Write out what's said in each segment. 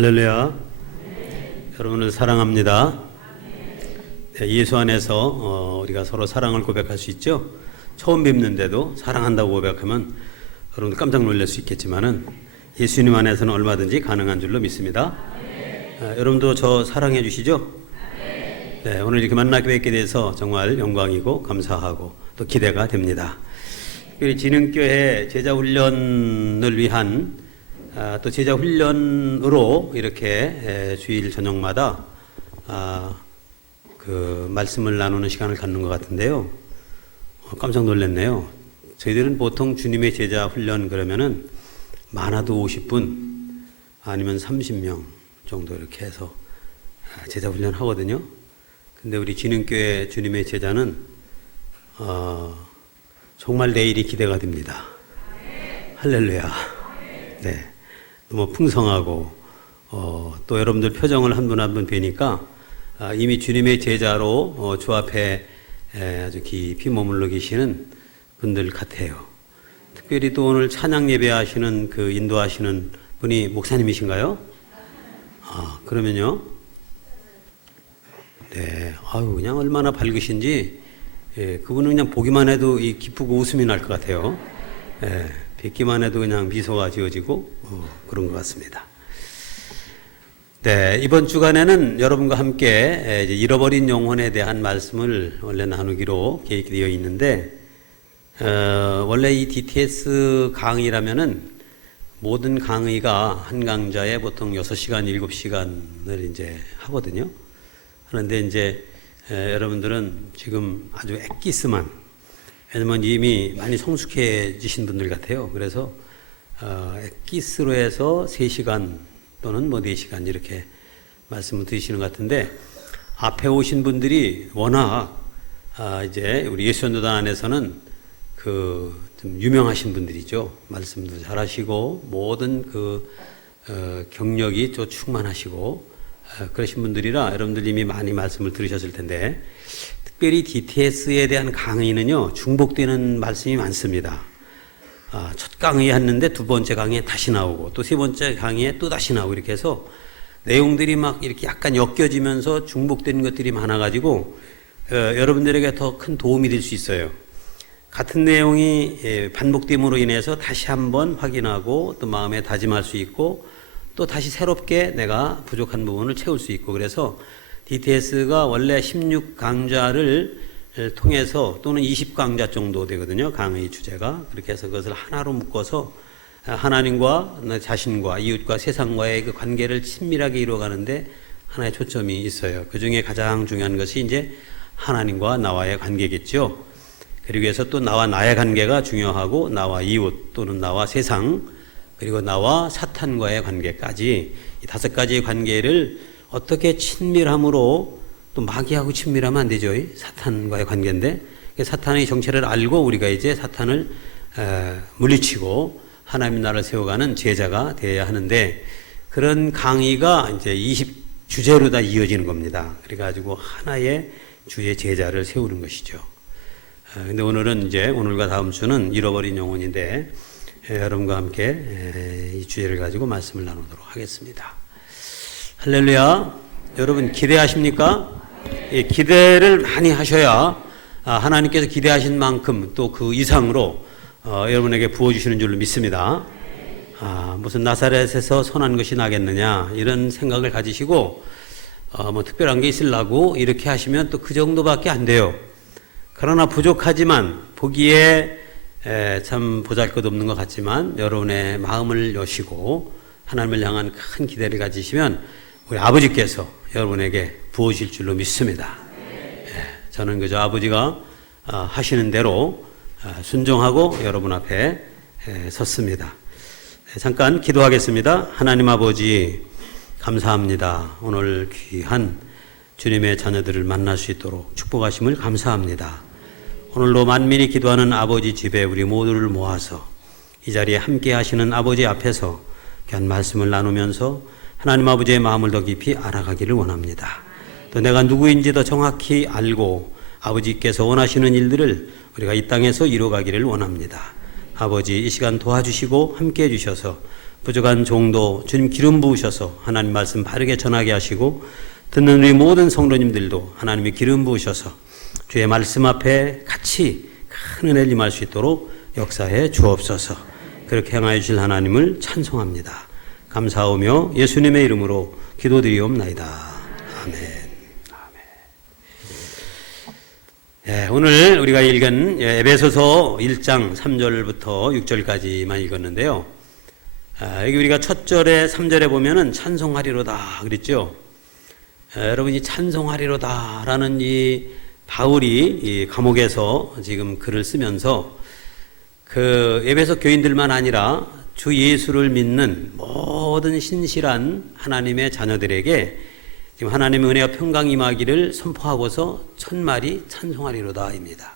할렐루야. 여러분을 사랑합니다. 네, 예수 안에서 우리가 서로 사랑을 고백할 수 있죠. 처음 뵙는데도 사랑한다고 고백하면 여러분 깜짝 놀랄 수 있겠지만은 예수님 안에서는 얼마든지 가능한 줄로 믿습니다. 여러분도 저 사랑해 주시죠? 네, 오늘 이렇게 만나게 뵙게 돼서 정말 영광이고 감사하고 또 기대가 됩니다. 우리 진흥교회 제자훈련을 위한 또 제자훈련으로 이렇게 주일 저녁마다 그 말씀을 나누는 시간을 갖는 것 같은데요. 깜짝 놀랐네요. 저희들은 보통 주님의 제자훈련 그러면은 많아도 50분 아니면 30명 정도 이렇게 해서 제자훈련 하거든요. 근데 우리 진흥교회 주님의 제자는 정말 내일이 기대가 됩니다. 할렐루야. 네. 너무 풍성하고 또 여러분들 표정을 한 분 한 분 뵈니까 이미 주님의 제자로 주 앞에 아주 깊이 머물러 계시는 분들 같아요. 특별히 또 오늘 찬양 예배하시는 그 인도하시는 분이 목사님이신가요? 그러면요. 네, 그냥 얼마나 밝으신지, 그분은 그냥 보기만 해도 이 기쁘고 웃음이 날 것 같아요. 뵙기만 해도 그냥 미소가 지어지고 그런 것 같습니다. 네, 이번 주간에는 여러분과 함께 이제 잃어버린 영혼에 대한 말씀을 원래 나누기로 계획되어 있는데, 원래 이 DTS 강의라면은 모든 강의가 한 강좌에 보통 6시간, 7시간을 이제 하거든요. 그런데 이제 여러분들은 지금 아주 엑기스만, 왜냐면 이미 많이 성숙해지신 분들 같아요. 그래서 엑기스로 해서 3시간 또는 뭐 4시간 이렇게 말씀을 드리시는 것 같은데, 앞에 오신 분들이 워낙 이제 우리 예수전도단 안에서는 그 좀 유명하신 분들이죠. 말씀도 잘하시고 모든 그 경력이 또 충만하시고 그러신 분들이라 여러분들 이미 많이 말씀을 들으셨을 텐데, 특별히 DTS에 대한 강의는요 중복되는 말씀이 많습니다. 첫 강의 했는데 두 번째 강의에 다시 나오고 또 세 번째 강의에 또 다시 나오고 이렇게 해서 내용들이 막 이렇게 약간 엮여지면서 중복되는 것들이 많아가지고 여러분들에게 더 큰 도움이 될 수 있어요. 같은 내용이 반복됨으로 인해서 다시 한번 확인하고 또 마음에 다짐할 수 있고 또 다시 새롭게 내가 부족한 부분을 채울 수 있고, 그래서 DTS가 원래 16강좌를 통해서 또는 20강좌 정도 되거든요. 강의 주제가. 그렇게 해서 그것을 하나로 묶어서 하나님과 나 자신과 이웃과 세상과의 그 관계를 친밀하게 이루어가는데 하나의 초점이 있어요. 그 중에 가장 중요한 것이 이제 하나님과 나와의 관계겠죠. 그리고 해서 또 나와 나의 관계가 중요하고 나와 이웃 또는 나와 세상 그리고 나와 사탄과의 관계까지 이 5가지의 관계를 어떻게 친밀함으로, 또 마귀하고 친밀하면 안 되죠. 사탄과의 관계인데 사탄의 정체를 알고 우리가 이제 사탄을 물리치고 하나님 나라를 세워가는 제자가 되어야 하는데, 그런 강의가 이제 20주제로 다 이어지는 겁니다. 그래가지고 하나의 주의 제자를 세우는 것이죠. 근데 오늘은 이제 오늘과 다음 주는 잃어버린 영혼인데 여러분과 함께 이 주제를 가지고 말씀을 나누도록 하겠습니다. 할렐루야. 여러분 기대하십니까? 기대를 많이 하셔야 하나님께서 기대하신 만큼 또 그 이상으로 여러분에게 부어주시는 줄로 믿습니다. 무슨 나사렛에서 선한 것이 나겠느냐 이런 생각을 가지시고 뭐 특별한 게 있으려고 이렇게 하시면 또 그 정도밖에 안 돼요. 그러나 부족하지만 보기에 참 보잘것없는 것 같지만 여러분의 마음을 여시고 하나님을 향한 큰 기대를 가지시면 우리 아버지께서 여러분에게 부어질 줄로 믿습니다. 저는 그저 아버지가 하시는 대로 순종하고 여러분 앞에 섰습니다. 잠깐 기도하겠습니다. 하나님 아버지 감사합니다. 오늘 귀한 주님의 자녀들을 만날 수 있도록 축복하심을 감사합니다. 오늘도 만민이 기도하는 아버지 집에 우리 모두를 모아서 이 자리에 함께 하시는 아버지 앞에서 귀한 말씀을 나누면서 하나님 아버지의 마음을 더 깊이 알아가기를 원합니다. 또 내가 누구인지 더 정확히 알고 아버지께서 원하시는 일들을 우리가 이 땅에서 이루어가기를 원합니다. 아버지 이 시간 도와주시고 함께 해주셔서 부족한 종도 주님 기름 부으셔서 하나님 말씀 바르게 전하게 하시고 듣는 우리 모든 성도님들도 하나님의 기름 부으셔서 주의 말씀 앞에 같이 큰 은혜를 임할 수 있도록 역사해 주옵소서. 그렇게 행하여 주실 하나님을 찬송합니다. 감사하며 예수님의 이름으로 기도드리옵나이다. 아멘. 네, 오늘 우리가 읽은 에베소서 1장 3절부터 6절까지만 읽었는데요. 여기 우리가 첫 절에 3절에 보면은 찬송하리로다 그랬죠. 여러분이 찬송하리로다라는 이 바울이 이 감옥에서 지금 글을 쓰면서 그 에베소 교인들만 아니라 주 예수를 믿는 모든 신실한 하나님의 자녀들에게 지금 하나님의 은혜와 평강 임하기를 선포하고서 첫말이 찬송하리로다입니다.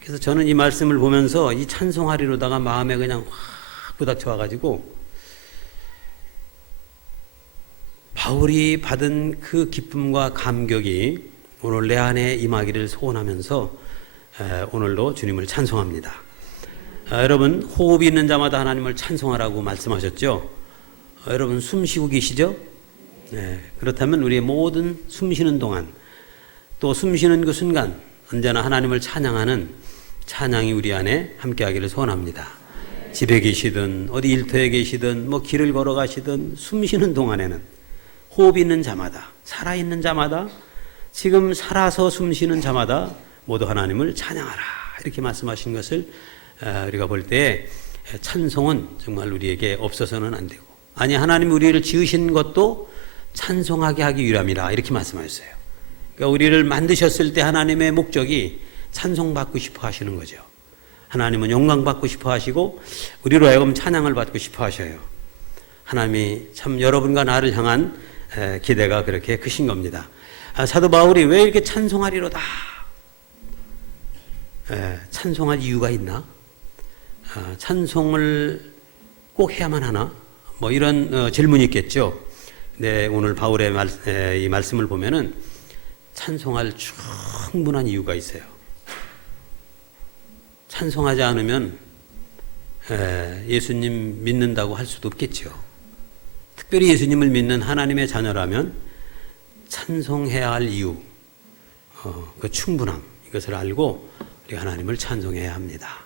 그래서 저는 이 말씀을 보면서 이 찬송하리로다가 마음에 그냥 확 부닥쳐 와가지고 바울이 받은 그 기쁨과 감격이 오늘 내 안에 임하기를 소원하면서 오늘도 주님을 찬송합니다. 여러분 호흡이 있는 자마다 하나님을 찬송하라고 말씀하셨죠. 여러분 숨 쉬고 계시죠? 네, 그렇다면 우리의 모든 숨쉬는 동안 또 숨쉬는 그 순간 언제나 하나님을 찬양하는 찬양이 우리 안에 함께하기를 소원합니다. 집에 계시든 어디 일터에 계시든 뭐 길을 걸어가시든 숨쉬는 동안에는 호흡 있는 자마다 살아있는 자마다 지금 살아서 숨쉬는 자마다 모두 하나님을 찬양하라 이렇게 말씀하신 것을 우리가 볼 때 찬송은 정말 우리에게 없어서는 안 되고 아니 하나님이 우리를 지으신 것도 찬송하게 하기 위함이라 이렇게 말씀하셨어요. 그러니까 우리를 만드셨을 때 하나님의 목적이 찬송받고 싶어 하시는 거죠. 하나님은 영광받고 싶어 하시고 우리로 하여금 찬양을 받고 싶어 하셔요. 하나님이 참 여러분과 나를 향한 기대가 그렇게 크신 겁니다. 사도 바울이 왜 이렇게 찬송하리로다 찬송할 이유가 있나? 찬송을 꼭 해야만 하나? 뭐 이런 질문이 있겠죠. 네, 오늘 바울의 이 말씀을 보면은 찬송할 충분한 이유가 있어요. 찬송하지 않으면 예수님 믿는다고 할 수도 없겠죠. 특별히 예수님을 믿는 하나님의 자녀라면 찬송해야 할 이유, 그 충분함 이것을 알고 우리 하나님을 찬송해야 합니다.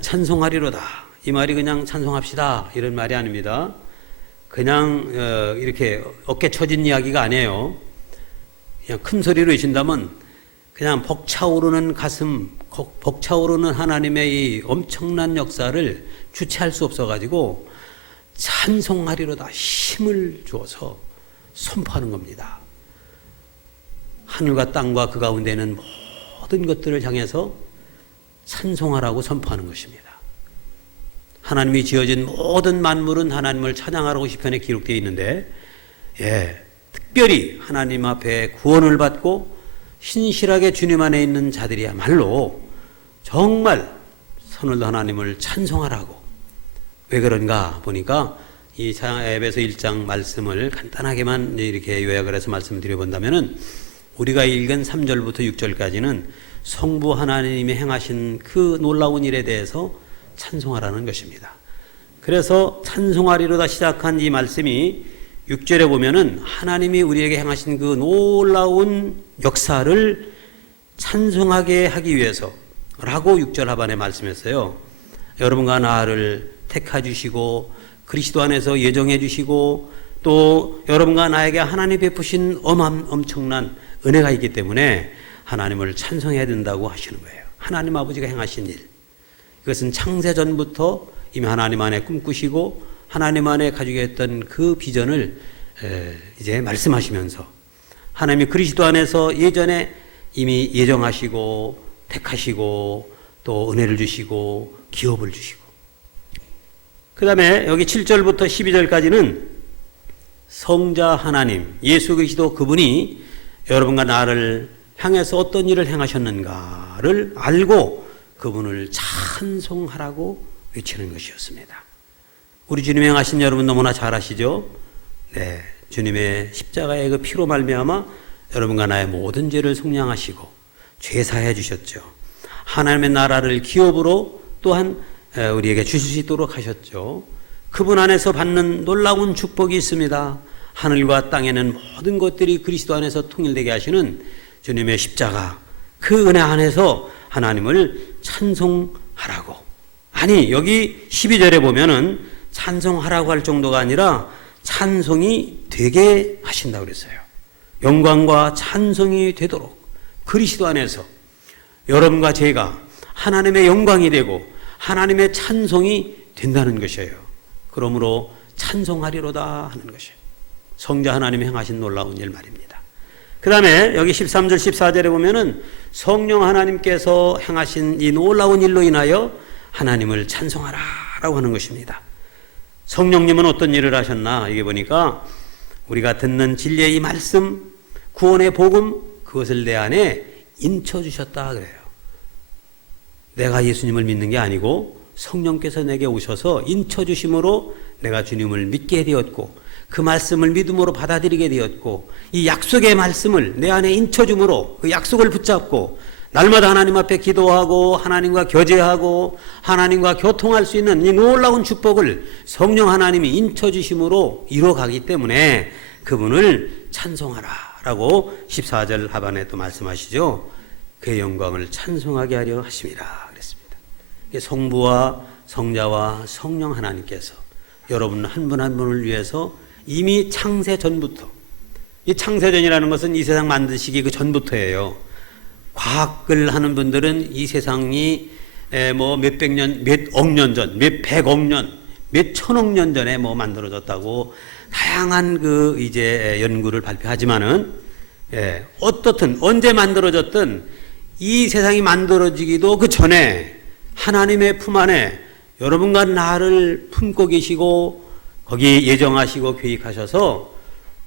찬송하리로다 이 말이 그냥 찬송합시다 이런 말이 아닙니다. 그냥 이렇게 어깨 쳐진 이야기가 아니에요. 그냥 큰 소리로 외친다면 그냥 벅차오르는 가슴, 벅차오르는 하나님의 이 엄청난 역사를 주체할 수 없어가지고 찬송하리로다 힘을 주어서 선포하는 겁니다. 하늘과 땅과 그 가운데 있는 모든 것들을 향해서 찬송하라고 선포하는 것입니다. 하나님이 지어진 모든 만물은 하나님을 찬양하라고 시편에 기록되어 있는데 특별히 하나님 앞에 구원을 받고 신실하게 주님 안에 있는 자들이야말로 정말 선을 하나님을 찬송하라고. 왜 그런가 보니까 이 에베소 1장 말씀을 간단하게만 이렇게 요약을 해서 말씀드려 본다면은 우리가 읽은 3절부터 6절까지는 성부 하나님이 행하신 그 놀라운 일에 대해서 찬송하라는 것입니다. 그래서 찬송하리로다 시작한 이 말씀이 6절에 보면은 하나님이 우리에게 행하신 그 놀라운 역사를 찬송하게 하기 위해서 라고 6절 하반에 말씀했어요. 여러분과 나를 택하 주시고 그리스도 안에서 예정해 주시고 또 여러분과 나에게 하나님 베푸신 엄청난 은혜가 있기 때문에 하나님을 찬송해야 된다고 하시는 거예요. 하나님 아버지가 행하신 일. 이것은 창세전부터 이미 하나님 안에 꿈꾸시고 하나님 안에 가지고 있던 그 비전을 이제 말씀하시면서 하나님이 그리스도 안에서 예전에 이미 예정하시고 택하시고 또 은혜를 주시고 기업을 주시고 그 다음에 여기 7절부터 12절까지는 성자 하나님 예수 그리스도 그분이 여러분과 나를 향해서 어떤 일을 행하셨는가를 알고 그분을 찬송하라고 외치는 것이었습니다. 우리 주님이 행하신 여러분 너무나 잘 아시죠? 네, 주님의 십자가의 그 피로 말미암아 여러분과 나의 모든 죄를 속량하시고 죄 사해 주셨죠. 하나님의 나라를 기업으로 또한 우리에게 주실 수 있도록 하셨죠. 그분 안에서 받는 놀라운 축복이 있습니다. 하늘과 땅에는 모든 것들이 그리스도 안에서 통일되게 하시는 주님의 십자가, 그 은혜 안에서 하나님을 찬송하라고. 아니, 여기 12절에 보면은 찬송하라고 할 정도가 아니라 찬송이 되게 하신다고 그랬어요. 영광과 찬송이 되도록 그리스도 안에서 여러분과 제가 하나님의 영광이 되고 하나님의 찬송이 된다는 것이에요. 그러므로 찬송하리로다 하는 것이에요. 성자 하나님이 행하신 놀라운 일 말입니다. 그 다음에 여기 13절 14절에 보면은 성령 하나님께서 행하신 이 놀라운 일로 인하여 하나님을 찬송하라 라고 하는 것입니다. 성령님은 어떤 일을 하셨나? 이게 보니까 우리가 듣는 진리의 이 말씀, 구원의 복음, 그것을 내 안에 인쳐주셨다 그래요. 내가 예수님을 믿는 게 아니고 성령께서 내게 오셔서 인쳐주심으로 내가 주님을 믿게 되었고 그 말씀을 믿음으로 받아들이게 되었고 이 약속의 말씀을 내 안에 인쳐줌으로 그 약속을 붙잡고 날마다 하나님 앞에 기도하고 하나님과 교제하고 하나님과 교통할 수 있는 이 놀라운 축복을 성령 하나님이 인쳐주심으로 이루어가기 때문에 그분을 찬송하라 라고 14절 하반에 또 말씀하시죠. 그의 영광을 찬송하게 하려 하심이라 그랬습니다. 성부와 성자와 성령 하나님께서 여러분 한 분 한 분을 위해서 이미 창세 전부터, 이 창세전이라는 것은 이 세상 만드시기 그 전부터예요. 과학을 하는 분들은 이 세상이 뭐 몇백 년, 몇 억 년 전, 몇 백억 년, 몇 천억 년 전에 뭐 만들어졌다고 다양한 그 이제 연구를 발표하지만은 어떻든 언제 만들어졌든 이 세상이 만들어지기도 그 전에 하나님의 품 안에 여러분과 나를 품고 계시고 거기 예정하시고 계획하셔서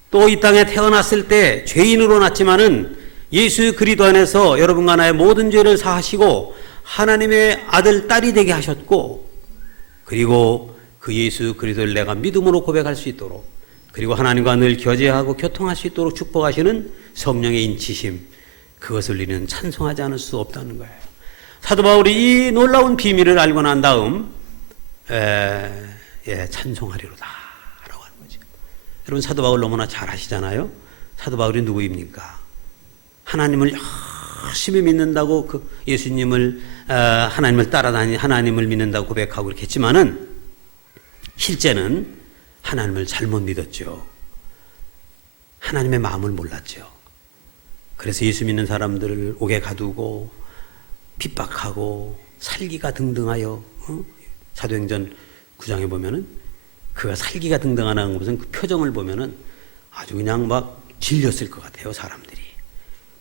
또 이 땅에 태어났을 때 죄인으로 났지만은 예수 그리스도 안에서 여러분과 나의 모든 죄를 사하시고 하나님의 아들 딸이 되게 하셨고 그리고 그 예수 그리스도를 내가 믿음으로 고백할 수 있도록 그리고 하나님과 늘 교제하고 교통할 수 있도록 축복하시는 성령의 인치심, 그것을 우리는 찬송하지 않을 수 없다는 거예요. 사도 바울이 이 놀라운 비밀을 알고 난 다음 찬송하리로다 라고 하는 거죠. 여러분 사도 바울 너무나 잘 아시잖아요. 사도 바울이 누구입니까? 하나님을 열심히 믿는다고 그 예수님을 하나님을 따라다니 하나님을 믿는다고 고백하고 이렇게 했지만은 실제는 하나님을 잘못 믿었죠. 하나님의 마음을 몰랐죠. 그래서 예수 믿는 사람들을 옥에 가두고 핍박하고 살기가 등등하여 사도행전 9장에 보면은 그가 살기가 등등하는 것은 그 표정을 보면은 아주 그냥 막 질렸을 것 같아요, 사람들이.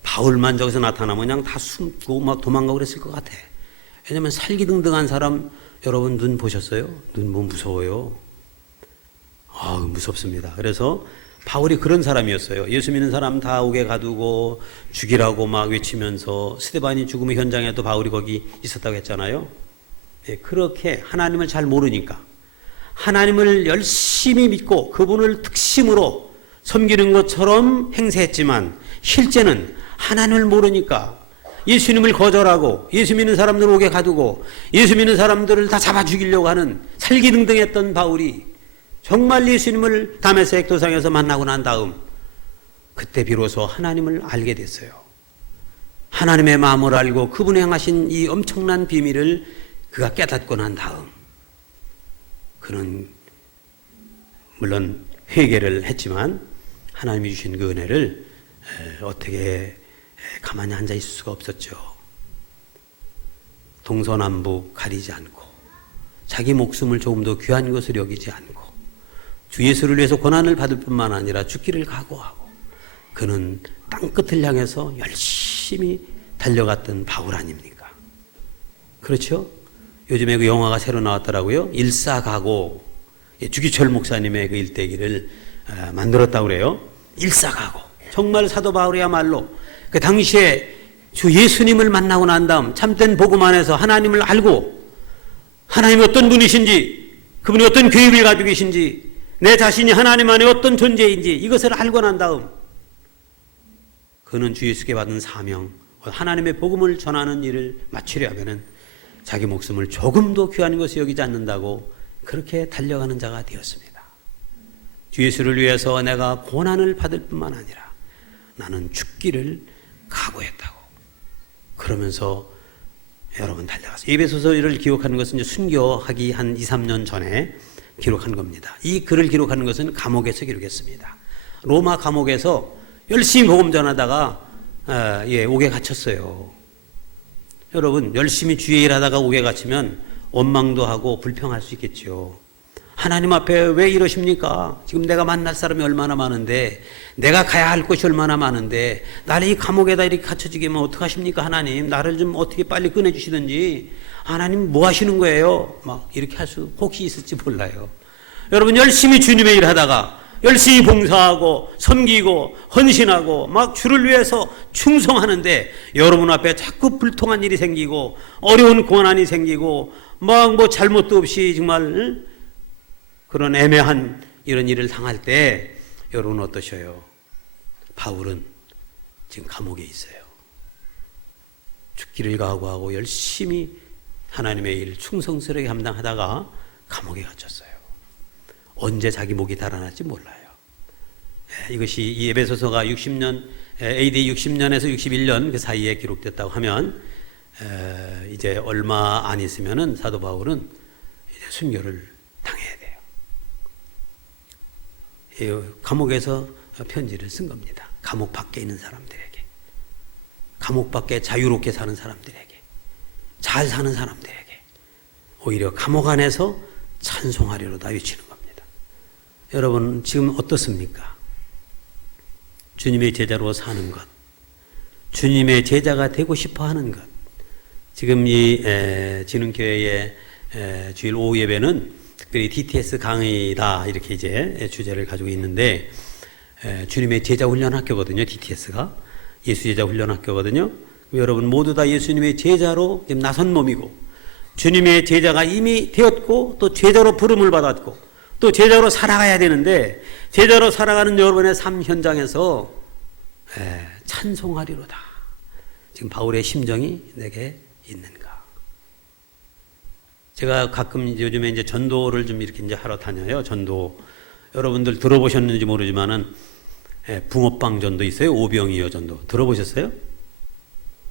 바울만 저기서 나타나면 그냥 다 숨고 막 도망가고 그랬을 것 같아. 왜냐면 살기 등등한 사람 여러분 눈 보셨어요? 눈 보면 무서워요. 무섭습니다. 그래서 바울이 그런 사람이었어요. 예수 믿는 사람 다 옥에 가두고 죽이라고 막 외치면서 스데반이 죽음의 현장에도 바울이 거기 있었다고 했잖아요. 그렇게 하나님을 잘 모르니까 하나님을 열심히 믿고 그분을 특심으로 섬기는 것처럼 행세했지만 실제는 하나님을 모르니까 예수님을 거절하고 예수 믿는 사람들을 옥에 가두고 예수 믿는 사람들을 다 잡아 죽이려고 하는 살기등등했던 바울이 정말 예수님을 다메섹 도상에서 만나고 난 다음 그때 비로소 하나님을 알게 됐어요. 하나님의 마음을 알고 그분이 행하신 이 엄청난 비밀을 그가 깨닫고 난 다음 그는 물론 회개를 했지만 하나님이 주신 그 은혜를 어떻게 가만히 앉아 있을 수가 없었죠. 동서남북 가리지 않고 자기 목숨을 조금 더 귀한 것으로 여기지 않고 주 예수를 위해서 고난을 받을 뿐만 아니라 죽기를 각오하고 그는 땅끝을 향해서 열심히 달려갔던 바울 아닙니까? 그렇죠? 요즘에 그 영화가 새로 나왔더라고요. 일사가고, 주기철 목사님의 그 일대기를 만들었다고 그래요. 일사가고. 정말 사도 바울이야말로 그 당시에 주 예수님을 만나고 난 다음 참된 복음 안에서 하나님을 알고 하나님이 어떤 분이신지 그분이 어떤 계획을 가지고 계신지 내 자신이 하나님 안에 어떤 존재인지 이것을 알고 난 다음 그는 주 예수께 받은 사명, 하나님의 복음을 전하는 일을 마치려 하면은 자기 목숨을 조금도 귀한 것을 여기지 않는다고 그렇게 달려가는 자가 되었습니다. 주 예수를 위해서 내가 고난을 받을 뿐만 아니라 나는 죽기를 각오했다고. 그러면서 여러분 달려갔어요. 에베소서를 기록하는 것은 이제 순교하기 한 2, 3년 전에 기록한 겁니다. 이 글을 기록하는 것은 감옥에서 기록했습니다. 로마 감옥에서 열심히 복음 전하다가 옥에 갇혔어요. 여러분 열심히 주의 일하다가 옥에 갇히면 원망도 하고 불평할 수 있겠죠. 하나님 앞에 왜 이러십니까? 지금 내가 만날 사람이 얼마나 많은데, 내가 가야 할 곳이 얼마나 많은데, 나를 이 감옥에다 이렇게 갇혀지게 하면 어떡하십니까? 하나님 나를 좀 어떻게 빨리 꺼내주시든지, 하나님 뭐 하시는 거예요? 막 이렇게 할 수 혹시 있을지 몰라요. 여러분 열심히 주님의 일 하다가 열심히 봉사하고 섬기고 헌신하고 막 주를 위해서 충성하는데 여러분 앞에 자꾸 불통한 일이 생기고 어려운 고난이 생기고 막 뭐 잘못도 없이 정말 그런 애매한 이런 일을 당할 때 여러분 어떠셔요? 바울은 지금 감옥에 있어요. 죽기를 각오하고 열심히 하나님의 일 충성스럽게 감당하다가 감옥에 갇혔어요. 언제 자기 목이 달아날지 몰라요. 이것이 이 에베소서가 60년, AD 60년에서 61년 그 사이에 기록됐다고 하면 이제 얼마 안 있으면은 사도 바울은 이제 순교를 당해야 돼요. 감옥에서 편지를 쓴 겁니다. 감옥 밖에 있는 사람들에게, 감옥 밖에 자유롭게 사는 사람들에게, 잘 사는 사람들에게 오히려 감옥 안에서 찬송하리로다 외치는 겁니다. 여러분 지금 어떻습니까? 주님의 제자로 사는 것, 주님의 제자가 되고 싶어 하는 것. 지금 이 진흥교회의 주일 오후 예배는 특별히 DTS 강의다 이렇게 이제 주제를 가지고 있는데, 주님의 제자 훈련 학교거든요. DTS가 예수 제자 훈련 학교거든요. 여러분 모두 다 예수님의 제자로 지금 나선 몸이고, 주님의 제자가 이미 되었고 또 제자로 부름을 받았고 또 제자로 살아가야 되는데, 제자로 살아가는 여러분의 삶 현장에서 찬송하리로다. 지금 바울의 심정이 내게 있는가? 제가 가끔 요즘에 이제 전도를 좀 이렇게 이제 하러 다녀요. 전도 여러분들 들어보셨는지 모르지만은 붕어빵 전도 있어요. 오병이어 전도 들어보셨어요?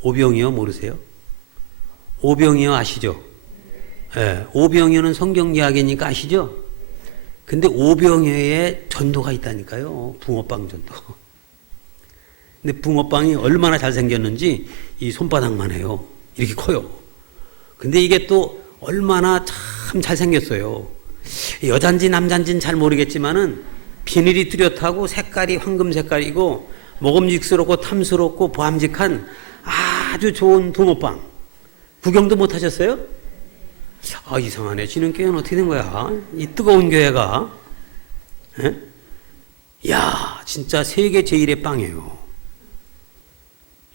오병이어 모르세요? 오병이어 아시죠? 오병이어는 성경 이야기니까 아시죠? 근데 오병이어에 전도가 있다니까요. 붕어빵 전도. 근데 붕어빵이 얼마나 잘생겼는지 이 손바닥만 해요. 이렇게 커요. 근데 이게 또 얼마나 참 잘생겼어요. 여잔지 남잔지는 잘 모르겠지만은 비늘이 뚜렷하고 색깔이 황금 색깔이고 먹음직스럽고 탐스럽고 보암직한 아주 좋은 붕어빵. 구경도 못 하셨어요? 아, 이상하네. 진흥교회는 어떻게 된 거야? 이 뜨거운 교회가. 야, 진짜 세계 제1의 빵이에요.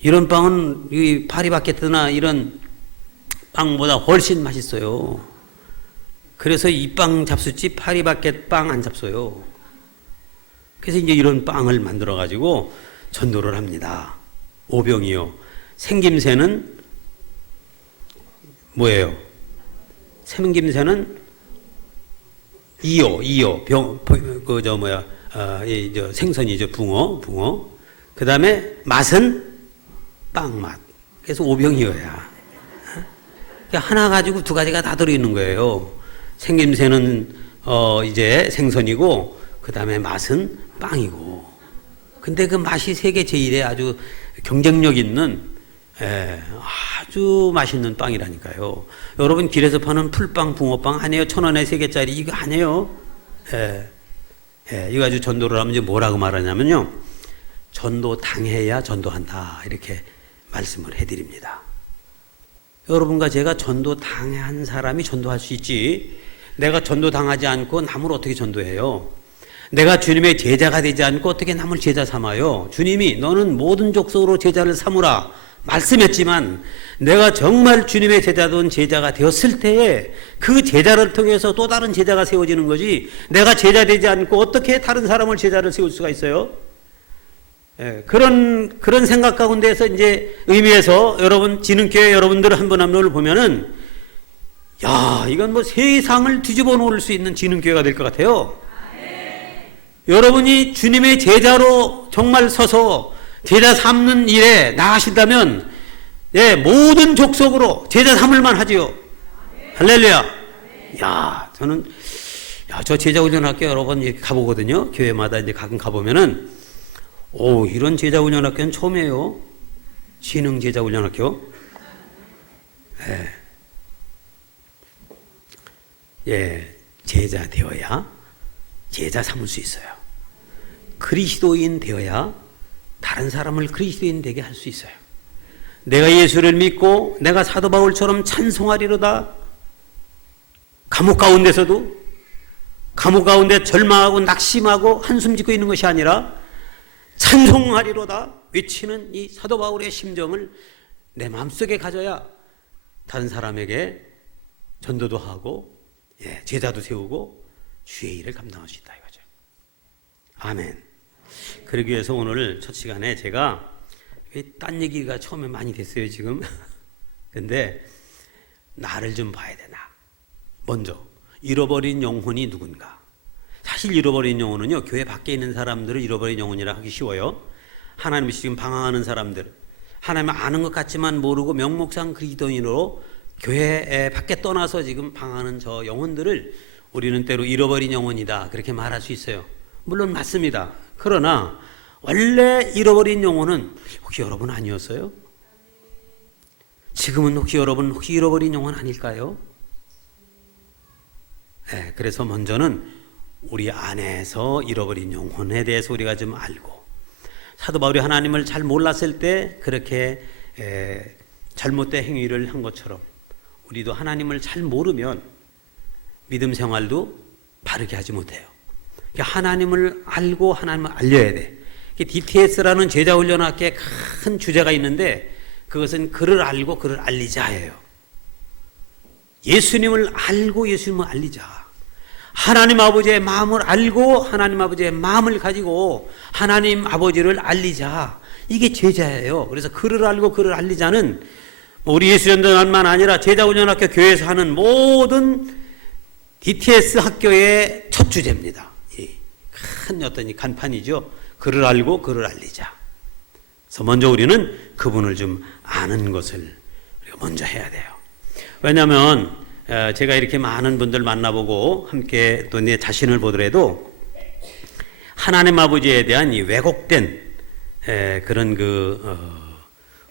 이런 빵은 이 파리바게뜨나 이런 빵보다 훨씬 맛있어요. 그래서 이 빵 잡수지 파리바게뜨 빵 안 잡숴요. 그래서 이제 이런 빵을 만들어 가지고 전도를 합니다. 오병이요. 생김새는 뭐예요? 생김새는 이요. 생선이죠. 붕어. 그 다음에 맛은 빵맛. 그래서 오병이어야. 하나 가지고 두 가지가 다 들어있는 거예요. 생김새는 이제 생선이고, 그 다음에 맛은 빵이고. 근데 그 맛이 세계 제1의 아주 경쟁력 있는 아주 맛있는 빵이라니까요. 여러분 길에서 파는 풀빵, 붕어빵 아니에요. 1,000원에 3개짜리 이거 아니에요. 이거 가지고 전도를 하면 이제 뭐라고 말하냐면요. 전도 당해야 전도한다. 이렇게 말씀을 해드립니다. 여러분과 제가 전도 당한 사람이 전도할 수 있지, 내가 전도 당하지 않고 남을 어떻게 전도해요? 내가 주님의 제자가 되지 않고 어떻게 남을 제자 삼아요? 주님이 너는 모든 족속으로 제자를 삼으라 말씀했지만, 내가 정말 주님의 제자든 제자가 되었을 때에 그 제자를 통해서 또 다른 제자가 세워지는 거지, 내가 제자 되지 않고 어떻게 다른 사람을 제자를 세울 수가 있어요? 그런 생각 가운데서 이제 의미에서 여러분 진흥교회 여러분들 한 분 한 분을 보면은 야, 이건 뭐 세상을 뒤집어 놓을 수 있는 지능교회가 될 것 같아요. 여러분이 주님의 제자로 정말 서서 제자 삼는 일에 나가신다면 예, 모든 족속으로 제자 삼을만 하지요. 할렐루야. 야, 저는 저 제자훈련학교 여러 번 이렇게 가보거든요. 교회마다 이제 가끔 가보면은 이런 제자훈련학교는 처음이에요. 지능 제자훈련학교. 예, 제자 되어야 제자 삼을 수 있어요. 그리스도인 되어야 다른 사람을 그리스도인 되게 할 수 있어요. 내가 예수를 믿고 내가 사도 바울처럼 찬송하리로다. 감옥 가운데 절망하고 낙심하고 한숨 짓고 있는 것이 아니라 찬송하리로다 외치는 이 사도 바울의 심정을 내 마음속에 가져야 다른 사람에게 전도도 하고 제자도 세우고 주의 일을 감당할 수 있다 이거죠. 아멘. 그러기 위해서 오늘 첫 시간에 제가 딴 얘기가 처음에 많이 됐어요 지금. 근데 나를 좀 봐야 돼. 나 먼저 잃어버린 영혼이 누군가. 사실 잃어버린 영혼은요, 교회 밖에 있는 사람들을 잃어버린 영혼이라 하기 쉬워요. 하나님이 지금 방황하는 사람들, 하나님을 아는 것 같지만 모르고 명목상 그리스도인으로 교회 밖에 떠나서 지금 방황하는 저 영혼들을 우리는 때로 잃어버린 영혼이다 그렇게 말할 수 있어요. 물론 맞습니다. 그러나 원래 잃어버린 영혼은 혹시 여러분 아니었어요? 지금은 혹시 여러분 잃어버린 영혼 아닐까요? 네, 그래서 먼저는 우리 안에서 잃어버린 영혼에 대해서 우리가 좀 알고, 사도 바울이 하나님을 잘 몰랐을 때 그렇게 잘못된 행위를 한 것처럼 우리도 하나님을 잘 모르면 믿음 생활도 바르게 하지 못해요. 하나님을 알고 하나님을 알려야 돼. DTS라는 제자훈련학교에 큰 주제가 있는데 그것은 그를 알고 그를 알리자예요. 예수님을 알고 예수님을 알리자. 하나님 아버지의 마음을 알고 하나님 아버지의 마음을 가지고 하나님 아버지를 알리자. 이게 제자예요. 그래서 그를 알고 그를 알리자는 우리 예수전도단만 아니라 제자훈련학교 교회에서 하는 모든 DTS 학교의 첫 주제입니다. 큰 어떤 이 간판이죠. 그를 알고 그를 알리자. 그래서 먼저 우리는 그분을 좀 아는 것을 우리가 먼저 해야 돼요. 왜냐하면 제가 이렇게 많은 분들 만나보고 함께 또 내 자신을 보더라도 하나님 아버지에 대한 이 왜곡된 그런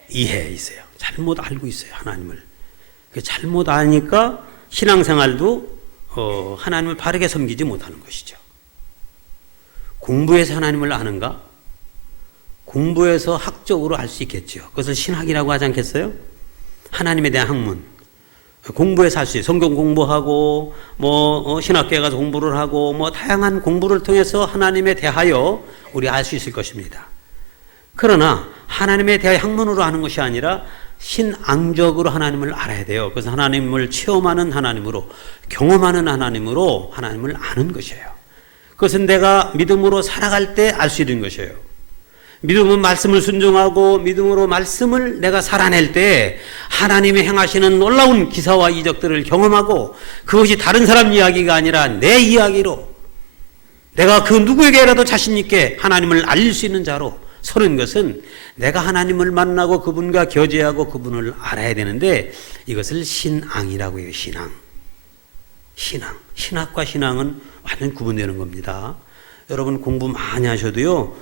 이해 있어요. 잘못 알고 있어요. 하나님을. 잘못 아니까 신앙생활도 하나님을 바르게 섬기지 못하는 것이죠. 공부해서 하나님을 아는가? 공부해서 학적으로 알 수 있겠죠. 그것을 신학이라고 하지 않겠어요? 하나님에 대한 학문. 공부해서 할 수 있어요. 성경 공부하고 신학교에 가서 공부를 하고 다양한 공부를 통해서 하나님에 대하여 우리 알 수 있을 것입니다. 그러나 하나님에 대하여 학문으로 아는 것이 아니라 신앙적으로 하나님을 알아야 돼요. 그래서 하나님을 체험하는 하나님으로, 경험하는 하나님으로 하나님을 아는 것이에요. 그것은 내가 믿음으로 살아갈 때 알 수 있는 것이에요. 믿음은 말씀을 순종하고 믿음으로 말씀을 내가 살아낼 때 하나님이 행하시는 놀라운 기사와 이적들을 경험하고 그것이 다른 사람 이야기가 아니라 내 이야기로 내가 그 누구에게라도 자신 있게 하나님을 알릴 수 있는 자로 서는 것은 내가 하나님을 만나고 그분과 교제하고 그분을 알아야 되는데 이것을 신앙이라고 해요. 신학과 신앙은 완전 구분되는 겁니다. 여러분 공부 많이 하셔도요,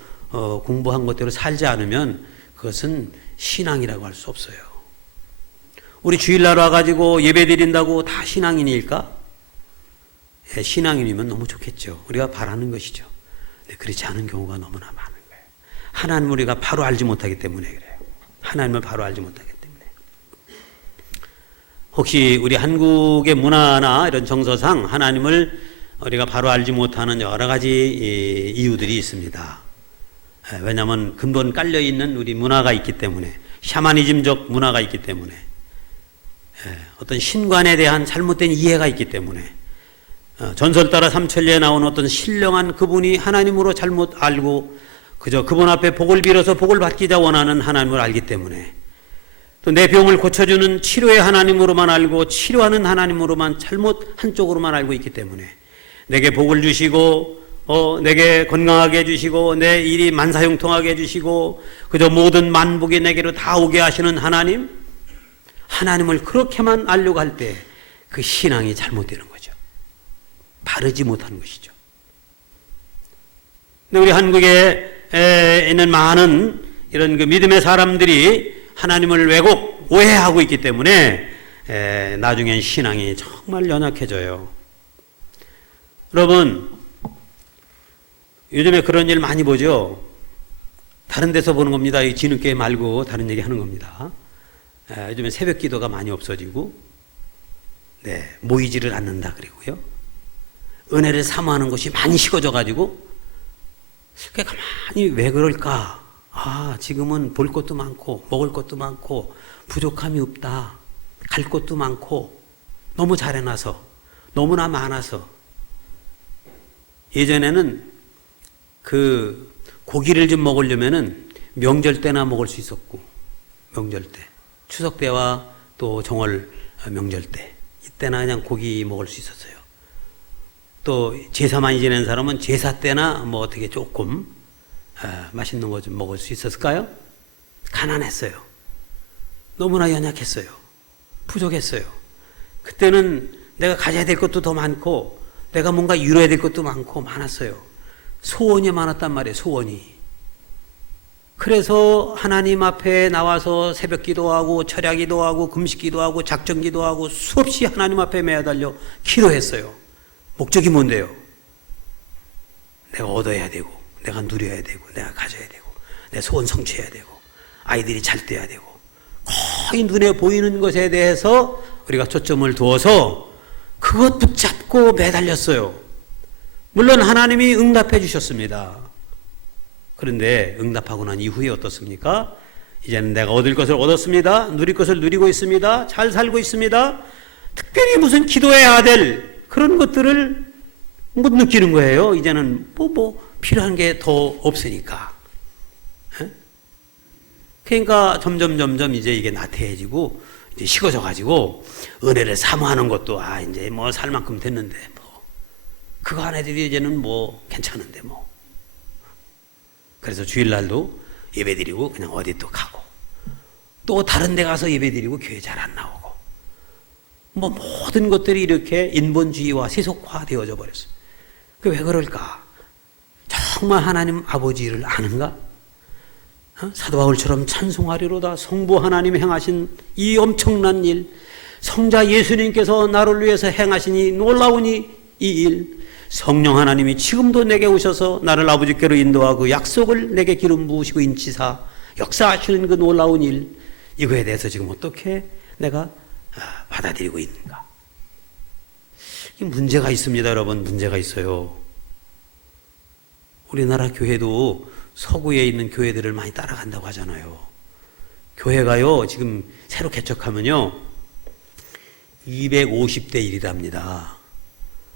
공부한 것대로 살지 않으면 그것은 신앙이라고 할 수 없어요. 우리 주일날 와가지고 예배 드린다고 다 신앙인일까? 신앙인이면 너무 좋겠죠. 우리가 바라는 것이죠. 그렇지 않은 경우가 너무나 많은 거예요. 하나님을 우리가 바로 알지 못하기 때문에 그래요. 하나님을 바로 알지 못하기 때문에. 혹시 우리 한국의 문화나 이런 정서상 하나님을 우리가 바로 알지 못하는 여러 가지 이유들이 있습니다. 왜냐하면 근본 깔려있는 우리 문화가 있기 때문에, 샤머니즘적 문화가 있기 때문에, 어떤 신관에 대한 잘못된 이해가 있기 때문에, 전설 따라 삼천리에 나온 어떤 신령한 그분이 하나님으로 잘못 알고 그저 그분 앞에 복을 빌어서 복을 받기자 원하는 하나님을 알기 때문에 또 내 병을 고쳐주는 치료의 하나님으로만 알고 치료하는 하나님으로만 잘못 한쪽으로만 알고 있기 때문에 내게 복을 주시고 내게 건강하게 해주시고 내 일이 만사형통하게 해주시고 그저 모든 만복이 내게로 다 오게 하시는 하나님을 그렇게만 알려고 할 때 그 신앙이 잘못되는 거죠. 바르지 못하는 것이죠. 근데 우리 한국에 있는 많은 이런 그 믿음의 사람들이 하나님을 왜곡, 오해하고 있기 때문에 나중엔 신앙이 정말 연약해져요. 여러분, 요즘에 그런 일 많이 보죠. 다른 데서 보는 겁니다. 이 진흙교회 말고 다른 얘기 하는 겁니다. 요즘에 새벽 기도가 많이 없어지고 모이지를 않는다 그리고요. 은혜를 사모하는 것이 많이 식어져 가지고 가만히 왜 그럴까? 지금은 볼 것도 많고 먹을 것도 많고 부족함이 없다. 갈 곳도 많고 너무 잘 해놔서 너무나 많아서 예전에는 그 고기를 좀 먹으려면은 명절 때나 먹을 수 있었고 명절 때 추석 때와 또 정월 명절 때 이때나 그냥 고기 먹을 수 있었어요. 또 제사 많이 지낸 사람은 제사 때나 뭐 어떻게 조금 맛있는 거 좀 먹을 수 있었을까요? 가난했어요. 너무나 연약했어요. 부족했어요. 그때는 내가 가져야 될 것도 더 많고 내가 뭔가 이뤄야 될 것도 많고 많았어요. 소원이 많았단 말이에요. 소원이. 그래서 하나님 앞에 나와서 새벽 기도하고 철야 기도하고 금식 기도하고 작정 기도하고 수없이 하나님 앞에 매달려 기도했어요. 목적이 뭔데요? 내가 얻어야 되고 내가 누려야 되고 내가 가져야 되고 내 소원 성취해야 되고 아이들이 잘 돼야 되고 거의 눈에 보이는 것에 대해서 우리가 초점을 두어서 그것 붙잡고 매달렸어요. 물론 하나님이 응답해 주셨습니다. 그런데 응답하고 난 이후에 어떻습니까? 이제는 내가 얻을 것을 얻었습니다. 누릴 것을 누리고 있습니다. 잘 살고 있습니다. 특별히 무슨 기도해야 될 그런 것들을 못 느끼는 거예요. 이제는 필요한 게 더 없으니까. 그러니까 점점 이제 이게 나태해지고 이제 식어져 가지고 은혜를 사모하는 것도 이제 뭐 살 만큼 됐는데 그거 안 해도 이제는 괜찮은데 그래서 주일날도 예배드리고 그냥 어디 또 가고 또 다른 데 가서 예배드리고 교회 잘 안 나오고 모든 것들이 이렇게 인본주의와 세속화 되어져 버렸어요. 그 왜 그럴까? 정말 하나님 아버지를 아는가? 사도 바울처럼 찬송하리로다. 성부 하나님 행하신 이 엄청난 일, 성자 예수님께서 나를 위해서 행하신 이 놀라운 이 일, 성령 하나님이 지금도 내게 오셔서 나를 아버지께로 인도하고 그 약속을 내게 기름 부으시고 인치사 역사하시는 그 놀라운 일, 이거에 대해서 지금 어떻게 내가 받아들이고 있는가? 이 문제가 있습니다, 여러분. 문제가 있어요. 우리나라 교회도 서구에 있는 교회들을 많이 따라간다고 하잖아요. 교회가요, 지금 새로 개척하면요, 250대 1이랍니다.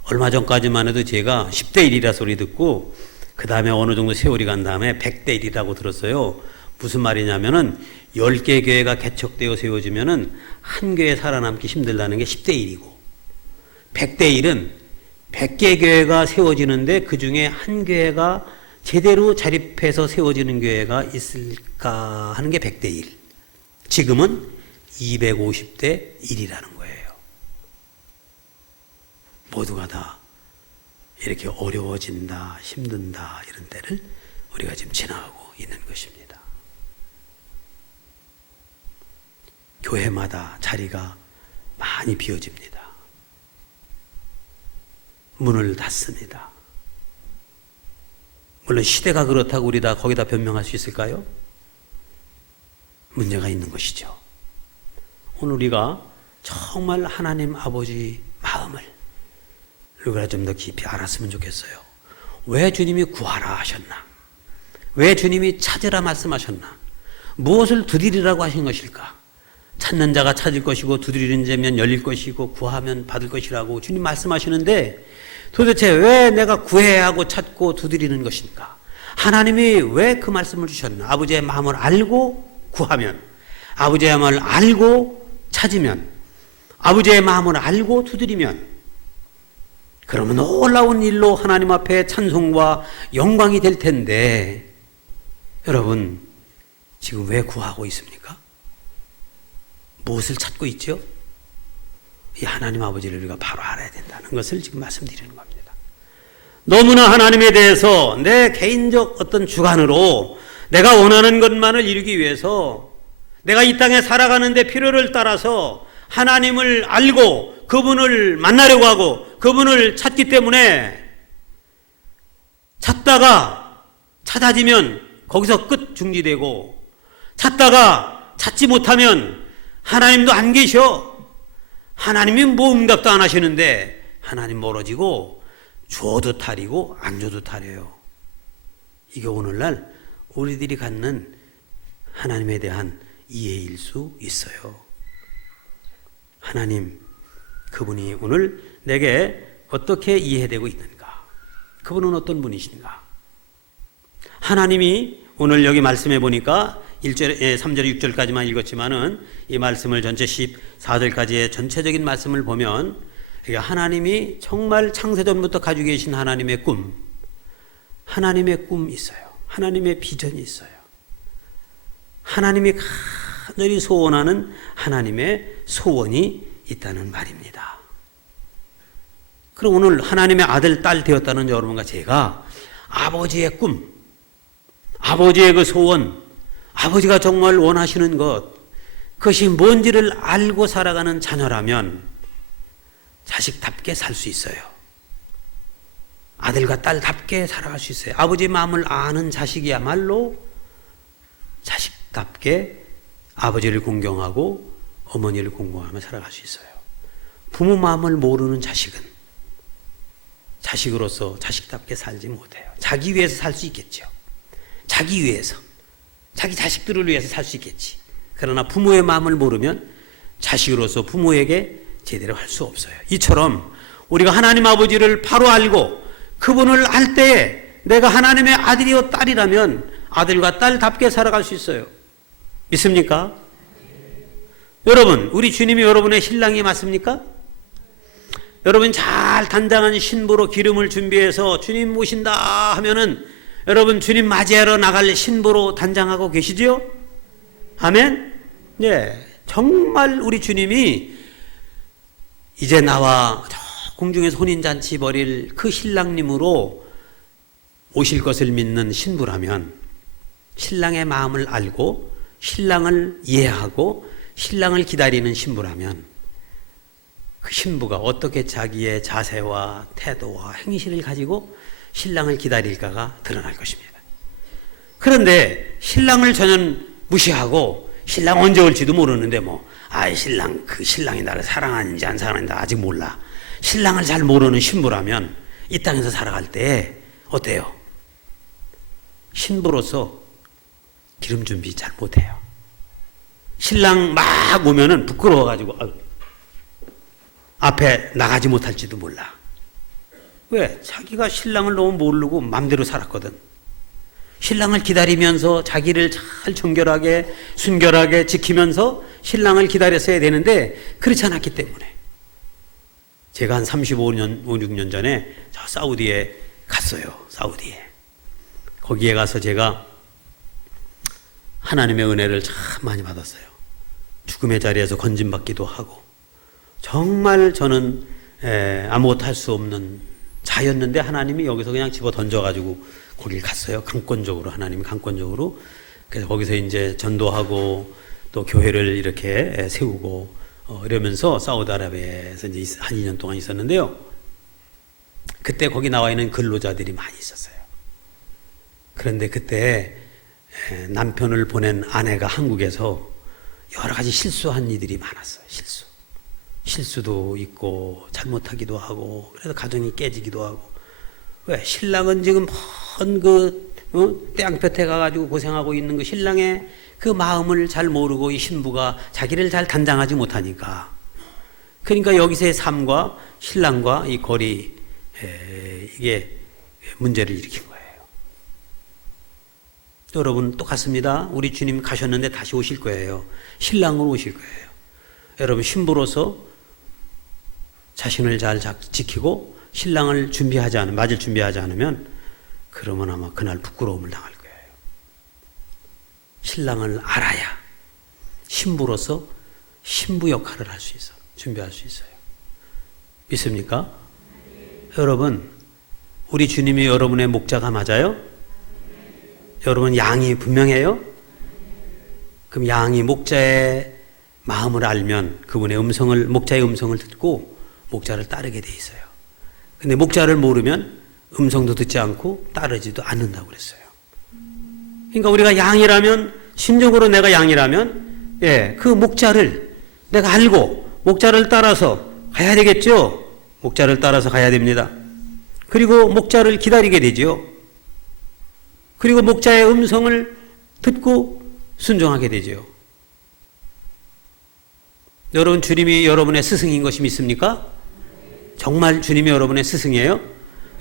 얼마 전까지만 해도 제가 10대 1이라 소리 듣고, 그 다음에 어느 정도 세월이 간 다음에 100대 1이라고 들었어요. 무슨 말이냐면은, 10개 교회가 개척되어 세워지면은, 한 교회 살아남기 힘들다는 게 10대 1이고, 100대 1은 100개 교회가 세워지는데 그 중에 한 교회가 제대로 자립해서 세워지는 교회가 있을까 하는 게 100대 1. 지금은 250대 1이라는 거예요. 모두가 다 이렇게 어려워진다, 힘든다 이런 때를 우리가 지금 지나가고 있는 것입니다. 교회마다 자리가 많이 비어집니다. 문을 닫습니다. 물론 시대가 그렇다고 우리 다 거기다 변명할 수 있을까요? 문제가 있는 것이죠. 오늘 우리가 정말 하나님 아버지 마음을 우리가 좀 더 깊이 알았으면 좋겠어요. 왜 주님이 구하라 하셨나? 왜 주님이 찾으라 말씀하셨나? 무엇을 두드리라고 하신 것일까? 찾는 자가 찾을 것이고 두드리는 자면 열릴 것이고 구하면 받을 것이라고 주님 말씀하시는데 도대체 왜 내가 구해야 하고 찾고 두드리는 것인가? 하나님이 왜 그 말씀을 주셨나? 아버지의 마음을 알고 구하면 아버지의 마음을 알고 찾으면, 아버지의 마음을 알고 두드리면, 그러면 놀라운 일로 하나님 앞에 찬송과 영광이 될 텐데, 여러분 지금 왜 구하고 있습니까? 무엇을 찾고 있죠? 이 하나님 아버지를 우리가 바로 알아야 된다는 것을 지금 말씀드리는 겁니다. 너무나 하나님에 대해서 내 개인적 어떤 주관으로 내가 원하는 것만을 이루기 위해서, 내가 이 땅에 살아가는데 필요를 따라서 하나님을 알고 그분을 만나려고 하고 그분을 찾기 때문에, 찾다가 찾아지면 거기서 끝 중지되고, 찾다가 찾지 못하면 하나님도 안 계셔. 하나님이 뭐 응답도 안 하시는데 하나님 멀어지고, 줘도 탈이고 안 줘도 탈이에요. 이게 오늘날 우리들이 갖는 하나님에 대한 이해일 수 있어요. 하나님, 그분이 오늘 내게 어떻게 이해되고 있는가? 그분은 어떤 분이신가? 하나님이 오늘 여기 말씀해 보니까 1절, 3절, 6절까지만 읽었지만은 이 말씀을 전체 14절까지의 전체적인 말씀을 보면, 하나님이 정말 창세전부터 가지고 계신 하나님의 꿈, 하나님의 꿈이 있어요. 하나님의 비전이 있어요. 하나님이 간절히 소원하는 하나님의 소원이 있다는 말입니다. 그럼 오늘 하나님의 아들, 딸 되었다는 여러분과 제가 아버지의 꿈, 아버지의 그 소원, 아버지가 정말 원하시는 것, 그것이 뭔지를 알고 살아가는 자녀라면 자식답게 살 수 있어요. 아들과 딸답게 살아갈 수 있어요. 아버지의 마음을 아는 자식이야말로 자식답게 아버지를 공경하고 어머니를 공경하며 살아갈 수 있어요. 부모 마음을 모르는 자식은 자식으로서 자식답게 살지 못해요. 자기 위해서 살 수 있겠죠. 자기 위해서, 자기 자식들을 위해서 살 수 있겠지. 그러나 부모의 마음을 모르면 자식으로서 부모에게 제대로 할 수 없어요. 이처럼 우리가 하나님 아버지를 바로 알고 그분을 알 때에 내가 하나님의 아들이요 딸이라면 아들과 딸답게 살아갈 수 있어요. 믿습니까? 여러분, 우리 주님이 여러분의 신랑이 맞습니까? 여러분 잘 단장한 신부로 기름을 준비해서 주님 모신다 하면은 여러분 주님 맞이하러 나갈 신부로 단장하고 계시지요? 아멘? 네, 정말 우리 주님이 이제 나와 저 궁중에서 혼인잔치 벌일 그 신랑님으로 오실 것을 믿는 신부라면, 신랑의 마음을 알고 신랑을 이해하고 신랑을 기다리는 신부라면 그 신부가 어떻게 자기의 자세와 태도와 행실을 가지고 신랑을 기다릴까가 드러날 것입니다. 그런데 신랑을 전혀 무시하고 신랑 언제 올지도 모르는데 신랑, 그 신랑이 나를 사랑하는지 안 사랑하는지 아직 몰라. 신랑을 잘 모르는 신부라면 이 땅에서 살아갈 때 어때요? 신부로서 기름 준비 잘 못해요. 신랑 막 오면은 부끄러워가지고 앞에 나가지 못할지도 몰라. 왜? 자기가 신랑을 너무 모르고 맘대로 살았거든. 신랑을 기다리면서 자기를 잘 정결하게 순결하게 지키면서 신랑을 기다렸어야 되는데 그렇지 않았기 때문에. 제가 한 35년, 6년 전에 저 사우디에 갔어요. 사우디에. 거기에 가서 제가 하나님의 은혜를 참 많이 받았어요. 죽음의 자리에서 건짐받기도 하고, 정말 저는 아무것도 할 수 없는 자였는데 하나님이 여기서 그냥 집어 던져가지고 거길 갔어요. 강권적으로, 하나님이 강권적으로. 그래서 거기서 이제 전도하고 또 교회를 이렇게 세우고 이러면서 사우디아라비아에서 이제 한 2년 동안 있었는데요. 그때 거기 나와 있는 근로자들이 많이 있었어요. 그런데 그때 남편을 보낸 아내가 한국에서 여러 가지 실수한 이들이 많았어요. 실수도 있고 잘못하기도 하고, 그래서 가정이 깨지기도 하고. 왜? 신랑은 지금 땅볕에 가가지고 고생하고 있는 그 신랑의 그 마음을 잘 모르고 이 신부가 자기를 잘 단장하지 못하니까. 그러니까 여기서의 삶과 신랑과 이 거리, 이게 문제를 일으킨 거예요. 여러분 똑같습니다. 우리 주님 가셨는데 다시 오실 거예요. 신랑으로 오실 거예요. 여러분 신부로서 자신을 잘 지키고 신랑을 맞을 준비하지 않으면 그러면 아마 그날 부끄러움을 당할 거예요. 신랑을 알아야 신부로서 신부 역할을 할 수 있어. 준비할 수 있어요. 믿습니까? 여러분, 우리 주님이 여러분의 목자가 맞아요? 여러분 양이 분명해요? 그럼 양이 목자의 마음을 알면 그분의 목자의 음성을 듣고 목자를 따르게 돼 있어요. 근데 목자를 모르면 음성도 듣지 않고 따르지도 않는다고 그랬어요. 그러니까 우리가 양이라면, 심적으로 내가 양이라면, 그 목자를 내가 알고 목자를 따라서 가야 되겠죠? 목자를 따라서 가야 됩니다. 그리고 목자를 기다리게 되죠. 그리고 목자의 음성을 듣고 순종하게 되죠. 여러분, 주님이 여러분의 스승인 것이 믿습니까? 정말 주님이 여러분의 스승이에요?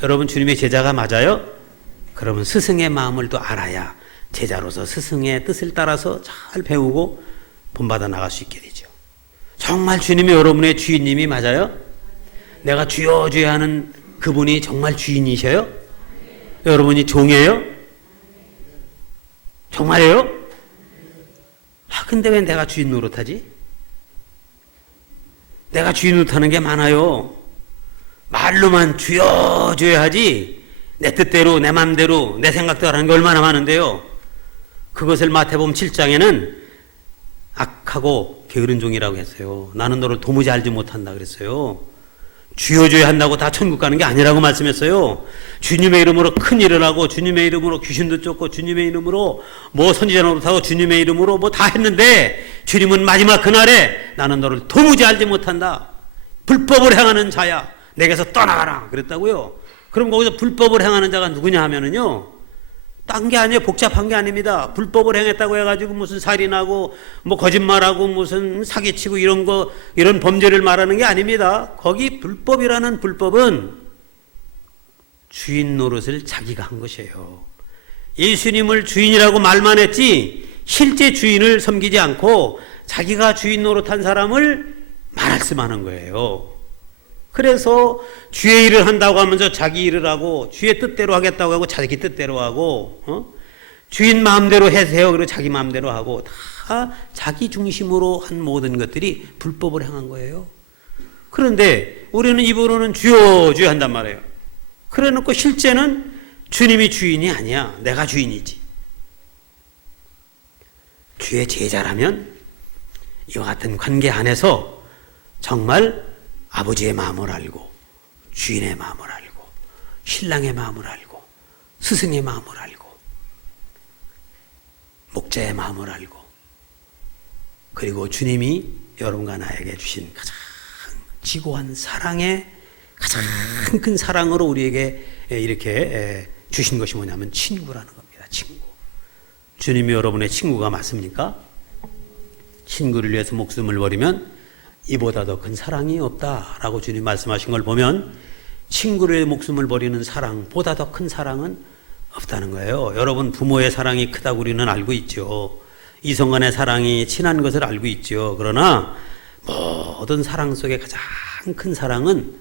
여러분 주님의 제자가 맞아요? 그러면 스승의 마음을 또 알아야 제자로서 스승의 뜻을 따라서 잘 배우고 본받아 나갈 수 있게 되죠. 정말 주님이 여러분의 주인님이 맞아요? 내가 주여 주여 하는 그분이 정말 주인이셔요? 여러분이 종이에요? 정말이에요? 근데 왜 내가 주인 노릇하지? 내가 주인 노릇하는 게 많아요. 말로만 주여 주여 하지 내 뜻대로 내 맘대로 내 생각대로 하는 게 얼마나 많은데요. 그것을 마태복음 7장에는 악하고 게으른 종이라고 했어요. 나는 너를 도무지 알지 못한다 그랬어요. 주여 주여 한다고 다 천국 가는 게 아니라고 말씀했어요. 주님의 이름으로 큰 일을 하고 주님의 이름으로 귀신도 쫓고 주님의 이름으로 뭐 선지자 노릇하고 주님의 이름으로 뭐 다 했는데 주님은 마지막 그날에 나는 너를 도무지 알지 못한다. 불법을 행하는 자야. 내게서 떠나가라 그랬다고요. 그럼 거기서 불법을 행하는 자가 누구냐 하면은요, 딴 게 아니에요. 복잡한 게 아닙니다. 불법을 행했다고 해가지고 무슨 살인하고 뭐 거짓말하고 무슨 사기치고 이런 범죄를 말하는 게 아닙니다. 거기 불법이라는 불법은 주인 노릇을 자기가 한 것이에요. 예수님을 주인이라고 말만 했지 실제 주인을 섬기지 않고 자기가 주인 노릇한 사람을 말씀하는 거예요. 그래서 주의 일을 한다고 하면서 자기 일을 하고, 주의 뜻대로 하겠다고 하고 자기 뜻대로 하고, 주인 마음대로 해세요 그리고 자기 마음대로 하고, 다 자기 중심으로 한 모든 것들이 불법을 행한 거예요. 그런데 우리는 입으로는 주여 주여 한단 말이에요. 그래 놓고 실제는 주님이 주인이 아니야. 내가 주인이지. 주의 제자라면 이와 같은 관계 안에서 정말 아버지의 마음을 알고 주인의 마음을 알고 신랑의 마음을 알고 스승의 마음을 알고 목자의 마음을 알고 그리고 주님이 여러분과 나에게 주신 가장 지고한 사랑의 가장 큰 사랑으로 우리에게 이렇게 주신 것이 뭐냐면 친구라는 겁니다. 친구. 주님이 여러분의 친구가 맞습니까? 친구를 위해서 목숨을 버리면 이보다 더 큰 사랑이 없다라고 주님 말씀하신 걸 보면 친구를 위해 목숨을 버리는 사랑보다 더 큰 사랑은 없다는 거예요. 여러분 부모의 사랑이 크다고 우리는 알고 있죠. 이성 간의 사랑이 친한 것을 알고 있죠. 그러나 모든 사랑 속에 가장 큰 사랑은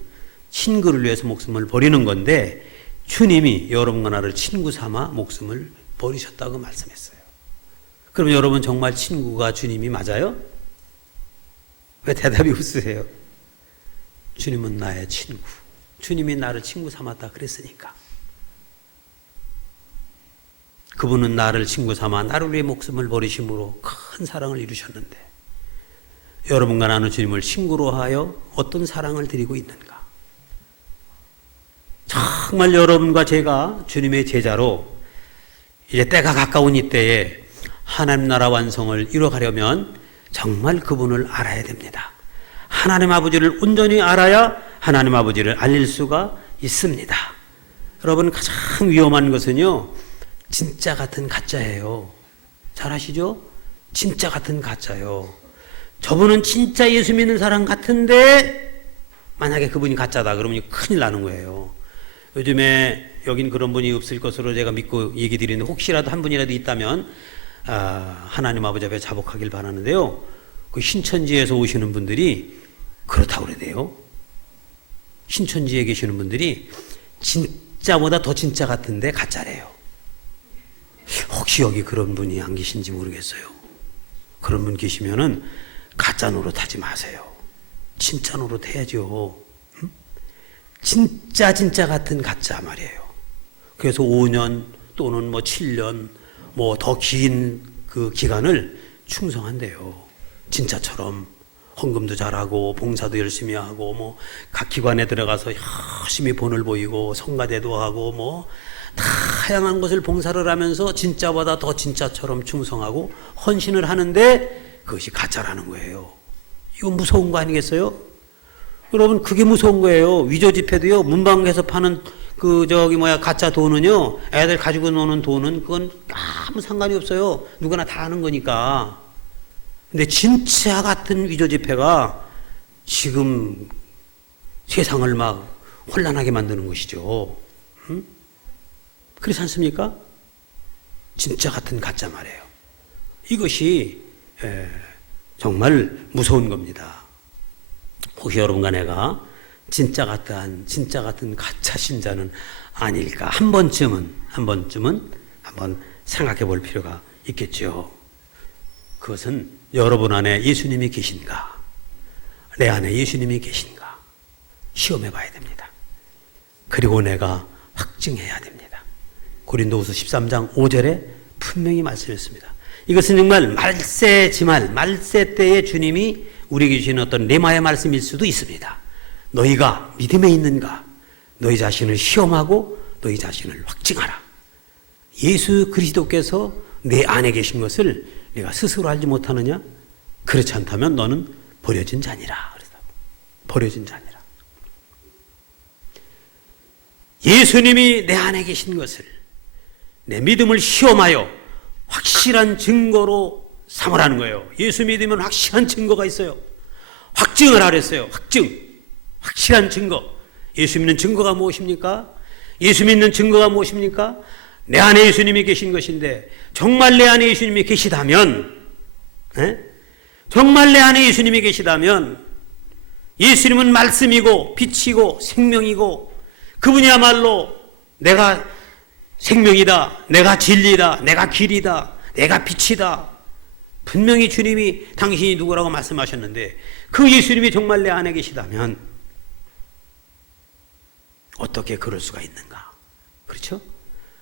친구를 위해서 목숨을 버리는 건데 주님이 여러분과 나를 친구 삼아 목숨을 버리셨다고 말씀했어요. 그럼 여러분 정말 친구가 주님이 맞아요? 왜 대답이 없으세요? 주님은 나의 친구. 주님이 나를 친구 삼았다 그랬으니까. 그분은 나를 친구 삼아 나를 위해 목숨을 버리심으로 큰 사랑을 이루셨는데 여러분과 나는 주님을 친구로 하여 어떤 사랑을 드리고 있는가? 정말 여러분과 제가 주님의 제자로 이제 때가 가까운 이때에 하나님 나라 완성을 이뤄가려면 정말 그분을 알아야 됩니다. 하나님 아버지를 온전히 알아야 하나님 아버지를 알릴 수가 있습니다. 여러분 가장 위험한 것은요, 진짜 같은 가짜예요. 잘 아시죠? 진짜 같은 가짜요. 저분은 진짜 예수 믿는 사람 같은데 만약에 그분이 가짜다 그러면 큰일 나는 거예요. 요즘에 여긴 그런 분이 없을 것으로 제가 믿고 얘기 드리는데 혹시라도 한 분이라도 있다면 하나님 아버지 앞에 자복하길 바라는데요. 그 신천지에서 오시는 분들이 그렇다고 그러대요. 신천지에 계시는 분들이 진짜보다 더 진짜 같은데 가짜래요. 혹시 여기 그런 분이 안 계신지 모르겠어요. 그런 분 계시면은 가짜 노릇하지 마세요. 진짜 노릇해야죠. 응? 진짜 같은 가짜 말이에요. 그래서 5년 또는 뭐 7년 뭐 더 긴 그 기간을 충성한대요. 진짜처럼 헌금도 잘하고 봉사도 열심히 하고 뭐 각 기관에 들어가서 열심히 본을 보이고 성가대도 하고 뭐 다양한 것을 봉사를 하면서 진짜보다 더 진짜처럼 충성하고 헌신을 하는데 그것이 가짜라는 거예요. 이거 무서운 거 아니겠어요? 여러분 그게 무서운 거예요. 위조 지폐도요. 문방구에서 파는 가짜 돈은요. 애들 가지고 노는 돈은 그건 아무 상관이 없어요. 누구나 다 아는 거니까. 근데 진짜 같은 위조 지폐가 지금 세상을 막 혼란하게 만드는 것이죠. 응? 그렇지 않습니까? 진짜 같은 가짜 말이에요. 이것이 정말 무서운 겁니다. 혹시 여러분과 내가 진짜 같은 가짜 신자는 아닐까? 한 번쯤은 한번 생각해 볼 필요가 있겠죠. 그것은 여러분 안에 예수님이 계신가? 내 안에 예수님이 계신가? 시험해 봐야 됩니다. 그리고 내가 확증해야 됩니다. 고린도후서 13장 5절에 분명히 말씀했습니다. 이것은 정말 말세 때의 주님이 우리에게 주신 어떤 레마의 말씀일 수도 있습니다. 너희가 믿음에 있는가? 너희 자신을 시험하고 너희 자신을 확증하라. 예수 그리스도께서 내 안에 계신 것을 내가 스스로 알지 못하느냐? 그렇지 않다면 너는 버려진 자니라. 버려진 자니라. 예수님이 내 안에 계신 것을 내 믿음을 시험하여 확실한 증거로 삼으라는 거예요. 예수 믿으면 확실한 증거가 있어요. 확증을 하랬어요. 확실한 증거. 예수 믿는 증거가 무엇입니까? 예수 믿는 증거가 무엇입니까? 내 안에 예수님이 계신 것인데 정말 내 안에 예수님이 계시다면 정말 내 안에 예수님이 계시다면 예수님은 말씀이고 빛이고 생명이고 그분이야말로 내가 생명이다, 내가 진리다, 내가 길이다, 내가 빛이다. 분명히 주님이 당신이 누구라고 말씀하셨는데 그 예수님이 정말 내 안에 계시다면 어떻게 그럴 수가 있는가? 그렇죠?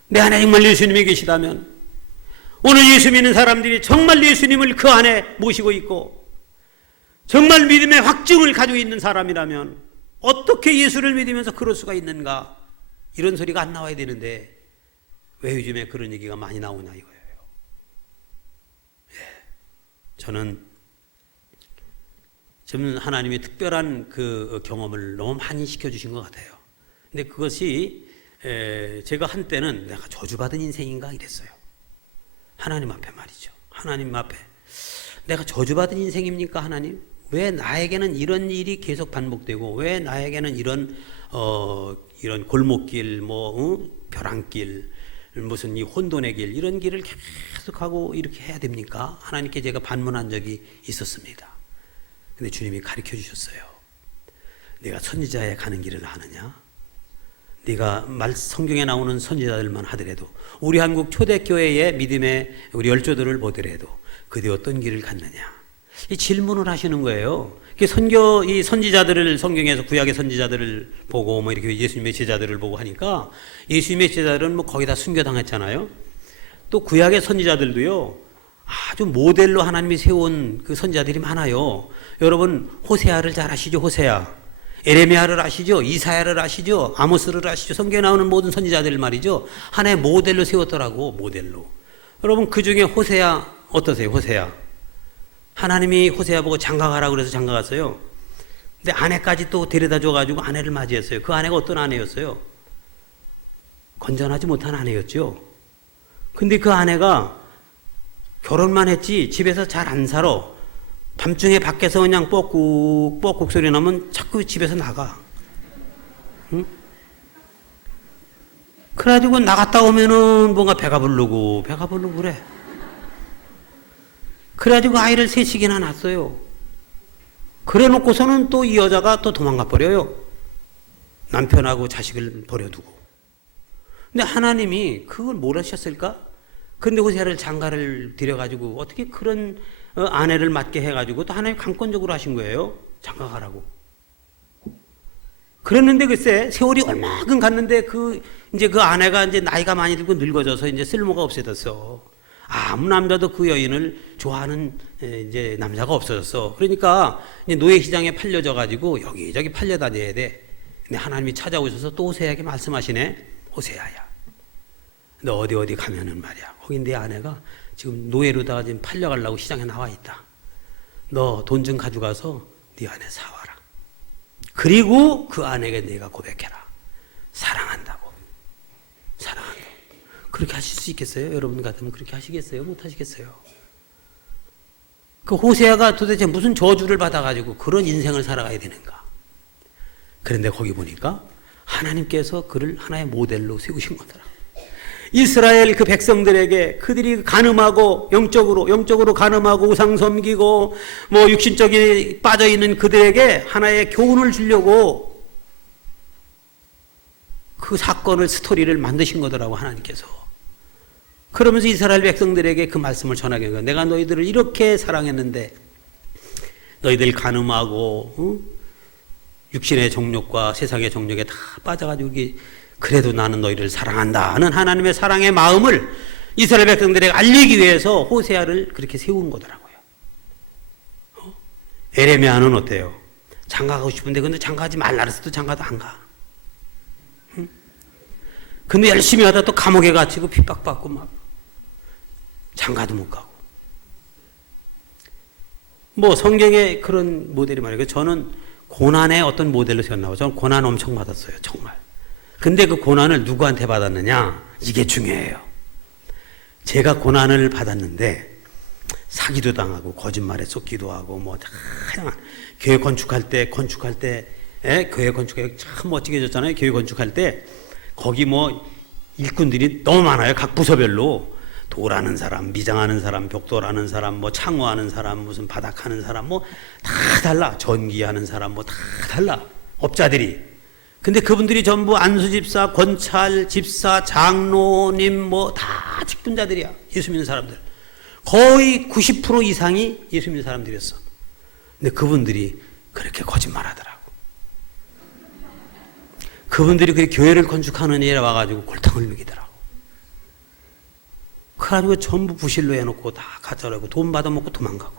내 안에 정말 예수님이 계시다면 오늘 예수 믿는 사람들이 정말 예수님을 그 안에 모시고 있고 정말 믿음의 확증을 가지고 있는 사람이라면 어떻게 예수를 믿으면서 그럴 수가 있는가? 이런 소리가 안 나와야 되는데 왜 요즘에 그런 얘기가 많이 나오냐 이거예요. 저는 하나님이 특별한 그 경험을 너무 많이 시켜주신 것 같아요. 근데 그것이 제가 한때는 내가 저주받은 인생인가 이랬어요. 하나님 앞에 말이죠. 하나님 앞에 내가 저주받은 인생입니까 하나님? 왜 나에게는 이런 일이 계속 반복되고 왜 나에게는 이런 골목길 벼랑길 무슨 이 혼돈의 길 이런 길을 계속하고 이렇게 해야 됩니까? 하나님께 제가 반문한 적이 있었습니다. 근데 주님이 가르쳐 주셨어요. 네가 선지자에 가는 길을 아느냐? 네가 성경에 나오는 선지자들만 하더라도 우리 한국 초대교회의 믿음의 우리 열조들을 보더라도 그들이 어떤 길을 갔느냐? 이 질문을 하시는 거예요. 이 선지자들을 성경에서 구약의 선지자들을 보고 이렇게 예수님의 제자들을 보고 하니까 예수님의 제자들은 거의 다 순교당했잖아요. 또 구약의 선지자들도요. 아주 모델로 하나님이 세운 그 선지자들이 많아요. 여러분 호세아를 잘 아시죠? 호세아. 에레미야를 아시죠? 이사야를 아시죠? 아모스를 아시죠? 성경에 나오는 모든 선지자들 말이죠. 하나의 모델로 세웠더라고. 모델로. 여러분 그중에 호세아 어떠세요? 호세아. 하나님이 호세아 보고 장가가라고 그래서 장가갔어요. 근데 아내까지 또 데려다 줘가지고 아내를 맞이했어요. 그 아내가 어떤 아내였어요? 건전하지 못한 아내였죠. 근데 그 아내가 결혼만 했지 집에서 잘 안 살아. 밤중에 밖에서 그냥 뻑국 소리 나면 자꾸 집에서 나가. 응? 그래가지고 나갔다 오면은 뭔가 배가 부르고 그래. 그래가지고 아이를 셋씩이나 낳았어요. 그래 놓고서는 또 이 여자가 또 도망가 버려요. 남편하고 자식을 버려두고. 근데 하나님이 그걸 모르셨을까? 근데 호세아를 장가를 들여가지고 어떻게 그런 아내를 맡게 해가지고 또 하나님 강권적으로 하신 거예요. 장가 가라고. 그랬는데 글쎄 세월이 얼마큼 갔는데 이제 그 아내가 이제 나이가 많이 들고 늙어져서 이제 쓸모가 없어졌어. 아무 남자도 그 여인을 좋아하는 이제 남자가 없어졌어. 그러니까 이제 노예 시장에 팔려져 가지고 여기저기 팔려다녀야 돼. 근데 하나님이 찾아오셔서 또 호세아에게 말씀하시네. 호세아야, 너 어디 가면은 말이야. 거기 내 아내가 지금 노예로다가 지금 팔려가려고 시장에 나와 있다. 너 돈 좀 가져가서 네 아내 사와라. 그리고 그 아내에게 네가 고백해라. 사랑한다고. 그렇게 하실 수 있겠어요? 여러분 같으면 그렇게 하시겠어요? 못 하시겠어요? 그 호세아가 도대체 무슨 저주를 받아가지고 그런 인생을 살아가야 되는가? 그런데 거기 보니까 하나님께서 그를 하나의 모델로 세우신 거더라. 이스라엘 그 백성들에게 그들이 간음하고 영적으로 간음하고 우상 섬기고 뭐 육신적인 빠져있는 그들에게 하나의 교훈을 주려고 그 사건을 스토리를 만드신 거더라고 하나님께서. 그러면서 이스라엘 백성들에게 그 말씀을 전하게 한 거예요. 내가 너희들을 이렇게 사랑했는데 너희들 간음하고 육신의 정욕과 세상의 정욕에 다 빠져가지고 그래도 나는 너희를 사랑한다는 하나님의 사랑의 마음을 이스라엘 백성들에게 알리기 위해서 호세아를 그렇게 세운 거더라고요. 에레미야는 어때요? 장가가고 싶은데 근데 장가하지 말라 그랬어도 장가도 안 가. 근데 열심히 하다 또 감옥에 갇히고 핍박받고 막 장가도 못 가고. 뭐 성경에 그런 모델이 말이에요. 저는 고난의 어떤 모델로 세웠나 봐요. 저는 고난 엄청 받았어요. 정말. 근데 그 고난을 누구한테 받았느냐? 이게 중요해요. 제가 고난을 받았는데 사기도 당하고 거짓말에 속기도 하고 뭐 다양한 교회 건축할 때 교회 건축에 참 멋지게 해줬잖아요. 교회 건축할 때 거기 뭐 일꾼들이 너무 많아요. 각 부서별로 돌하는 사람, 미장하는 사람, 벽돌하는 사람, 뭐 창호하는 사람, 무슨 바닥하는 사람 뭐 다 달라. 전기하는 사람 뭐 다 달라. 업자들이. 근데 그분들이 전부 안수집사, 권찰, 집사, 장로님 뭐 다 직분자들이야. 예수 믿는 사람들. 거의 90% 이상이 예수 믿는 사람들이었어. 근데 그분들이 그렇게 거짓말하더라고. 그분들이 그렇게 교회를 건축하는 일에 와가지고 골탕을 먹이더라고. 그래가지고 전부 부실로 해놓고 다 가짜라고 돈 받아먹고 도망가고.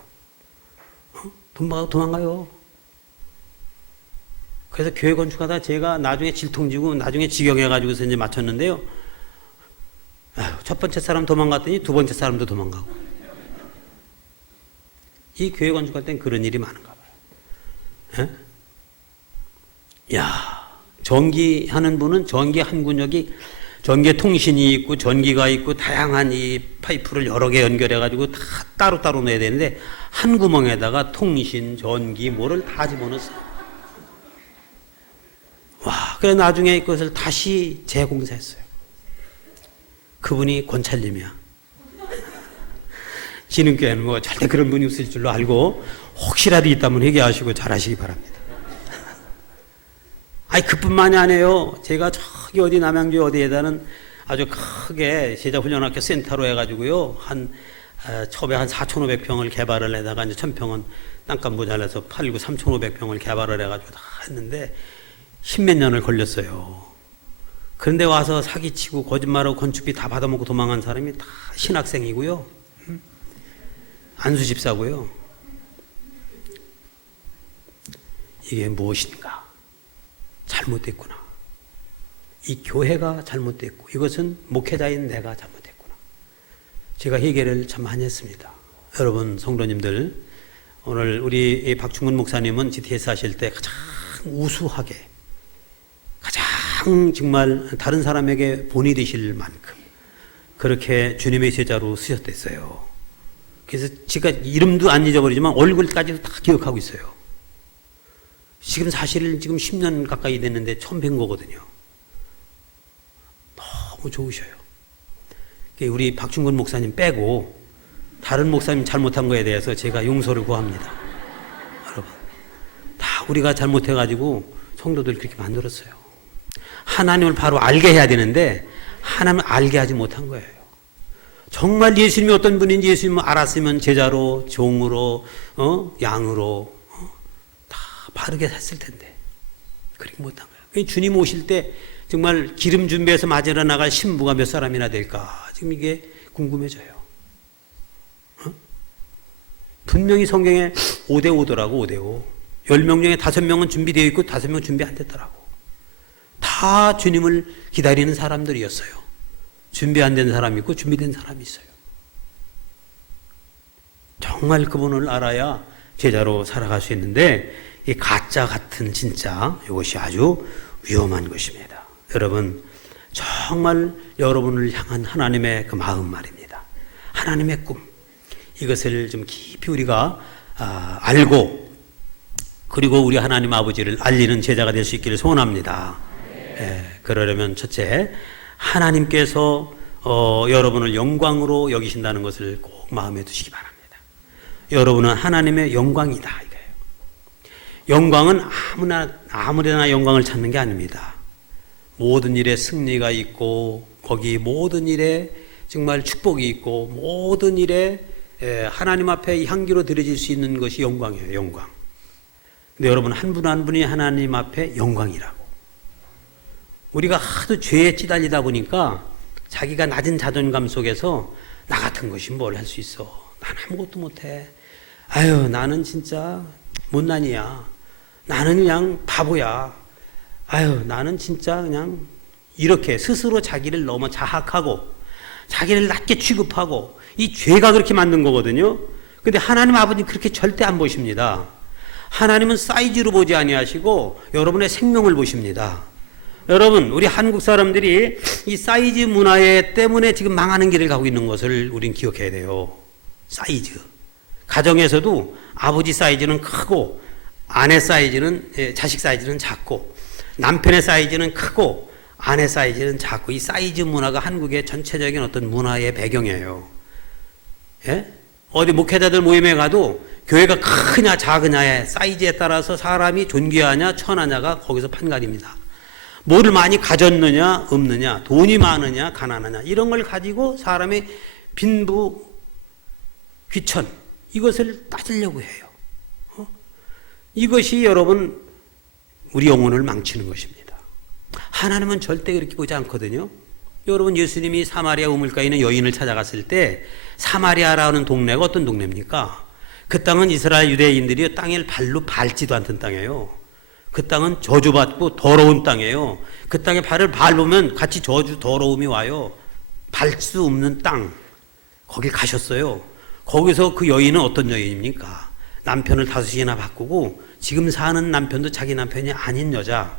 돈 받아먹고 도망가요. 그래서 교회 건축하다 제가 나중에 질통지고 나중에 직영해가지고서 이제 마쳤는데요. 첫 번째 사람 도망갔더니 두 번째 사람도 도망가고. 이 교회 건축할 땐 그런 일이 많은가 봐요. 야, 전기하는 분은 전기 한 군역이 전기 통신이 있고 전기가 있고 다양한 이 파이프를 여러 개 연결해가지고 다 따로따로 넣어야 되는데 한 구멍에다가 통신, 전기, 뭐를 다 집어넣었어요. 와, 그래 나중에 그것을 다시 재공사했어요. 그분이 권찰님이야. 지능교회는 뭐 절대 그런 분이 없을 줄로 알고 혹시라도 있다면 회개하시고 잘하시기 바랍니다. 아니 그뿐만이 아니에요. 제가 저기 어디 남양주 어디에다는 아주 크게 제자훈련학교 센터로 해가지고요 한 처음에 한 4,500평을 개발을 해다가 이제 1,000평은 땅값 모자라서 팔고 3,500평을 개발을 해가지고 다 했는데 10몇 년을 걸렸어요. 그런데 와서 사기치고 거짓말하고 건축비 다 받아먹고 도망간 사람이 다 신학생이고요. 안수집사고요. 이게 무엇인가? 잘못됐구나. 이 교회가 잘못됐고 이것은 목회자인 내가 잘못됐구나. 제가 회개를 참 많이 했습니다. 여러분 성도님들, 오늘 우리 박충근 목사님은 GTS 하실 때 가장 우수하게 가장 정말 다른 사람에게 본이 되실 만큼 그렇게 주님의 제자로 쓰셨댔어요. 그래서 제가 이름도 안 잊어버리지만 얼굴까지도 다 기억하고 있어요. 지금 사실 지금 10년 가까이 됐는데 처음 뵌 거거든요. 너무 좋으셔요. 우리 박중근 목사님 빼고 다른 목사님 잘못한 거에 대해서 제가 용서를 구합니다. 여러분, 다 우리가 잘못해가지고 성도들 그렇게 만들었어요. 하나님을 바로 알게 해야 되는데 하나님을 알게 하지 못한 거예요. 정말 예수님이 어떤 분인지 예수님을 알았으면 제자로, 종으로, 양으로 다 바르게 샀을 텐데 그렇게 못한 거예요. 주님 오실 때 정말 기름 준비해서 맞으러 나갈 신부가 몇 사람이나 될까? 지금 이게 궁금해져요. 분명히 성경에 5대5더라고, 5대5. 10명 중에 5명은 준비되어 있고 5명 준비 안 됐더라고. 다 주님을 기다리는 사람들이었어요. 준비 안 된 사람이 있고 준비된 사람이 있어요. 정말 그분을 알아야 제자로 살아갈 수 있는데 이 가짜 같은 진짜 이것이 아주 위험한 것입니다. 여러분, 정말 여러분을 향한 하나님의 그 마음 말입니다. 하나님의 꿈, 이것을 좀 깊이 우리가 알고 그리고 우리 하나님 아버지를 알리는 제자가 될 수 있기를 소원합니다. 그러려면 첫째, 하나님께서 여러분을 영광으로 여기신다는 것을 꼭 마음에 두시기 바랍니다. 여러분은 하나님의 영광이다 이거예요. 영광은 아무데나 영광을 찾는 게 아닙니다. 모든 일에 승리가 있고 거기 모든 일에 정말 축복이 있고 모든 일에 하나님 앞에 향기로 드려질 수 있는 것이 영광이에요. 영광. 근데 여러분 한 분 한 분이 하나님 앞에 영광이라고. 우리가 하도 죄에 찌달리다 보니까 자기가 낮은 자존감 속에서 나 같은 것이 뭘 할 수 있어. 난 아무것도 못해. 아유, 나는 진짜 못난이야. 나는 그냥 바보야. 아유, 나는 진짜 그냥 이렇게 스스로 자기를 너무 자학하고 자기를 낮게 취급하고 이 죄가 그렇게 만든 거거든요. 근데 하나님 아버지 그렇게 절대 안 보십니다. 하나님은 사이즈로 보지 아니하시고 여러분의 생명을 보십니다. 여러분, 우리 한국 사람들이 이 사이즈 문화에 때문에 지금 망하는 길을 가고 있는 것을 우린 기억해야 돼요. 사이즈. 가정에서도 아버지 사이즈는 크고 아내 사이즈는, 자식 사이즈는 작고 남편의 사이즈는 크고 아내 사이즈는 작고 이 사이즈 문화가 한국의 전체적인 어떤 문화의 배경이에요. 예? 어디 목회자들 모임에 가도 교회가 크냐 작으냐의 사이즈에 따라서 사람이 존귀하냐 천하냐가 거기서 판가립니다. 뭐를 많이 가졌느냐 없느냐, 돈이 많으냐 가난하냐 이런 걸 가지고 사람의 빈부 귀천 이것을 따지려고 해요. 이것이 여러분 우리 영혼을 망치는 것입니다. 하나님은 절대 그렇게 보지 않거든요. 여러분, 예수님이 사마리아 우물가에 있는 여인을 찾아갔을 때 사마리아라는 동네가 어떤 동네입니까? 그 땅은 이스라엘 유대인들이 땅을 발로 밟지도 않던 땅이에요. 그 땅은 저주받고 더러운 땅이에요. 그 땅에 발을 밟으면 같이 저주 더러움이 와요. 발 수 없는 땅. 거길 가셨어요. 거기서 그 여인은 어떤 여인입니까? 남편을 5이나 바꾸고 지금 사는 남편도 자기 남편이 아닌 여자.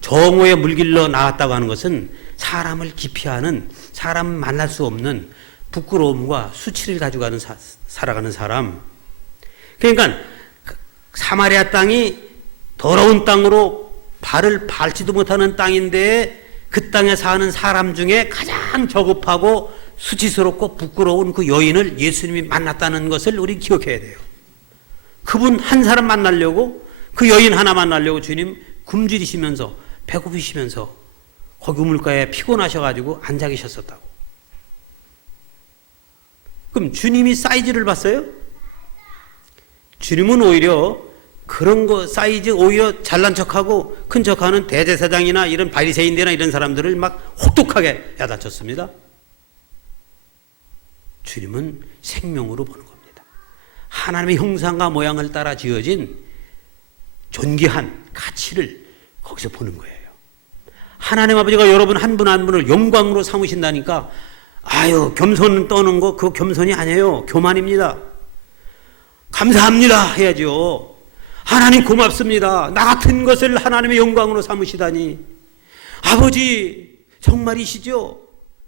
정오에 물길러 나왔다고 하는 것은 사람을 기피하는, 사람 만날 수 없는 부끄러움과 수치를 가져가는 살아가는 사람. 그러니까 사마리아 땅이 더러운 땅으로 발을 밟지도 못하는 땅인데 그 땅에 사는 사람 중에 가장 저급하고 수치스럽고 부끄러운 그 여인을 예수님이 만났다는 것을 우리 기억해야 돼요. 그분 한 사람 만나려고, 그 여인 하나 만나려고 주님 굶주리시면서 배고프시면서 거기 우물가에 피곤하셔가지고 앉아 계셨었다고. 그럼 주님이 사이즈를 봤어요? 주님은 오히려 그런 거 사이즈 오히려 잘난 척하고 큰 척하는 대제사장이나 이런 바리새인들이나 이런 사람들을 막 혹독하게 야단쳤습니다. 주님은 생명으로 보는 겁니다. 하나님의 형상과 모양을 따라 지어진 존귀한 가치를 거기서 보는 거예요. 하나님 아버지가 여러분 한 분 한 분을 영광으로 삼으신다니까 아유 겸손 떠는 거 그거 겸손이 아니에요. 교만입니다. 감사합니다 해야죠. 하나님 고맙습니다. 나 같은 것을 하나님의 영광으로 삼으시다니. 아버지 정말이시죠?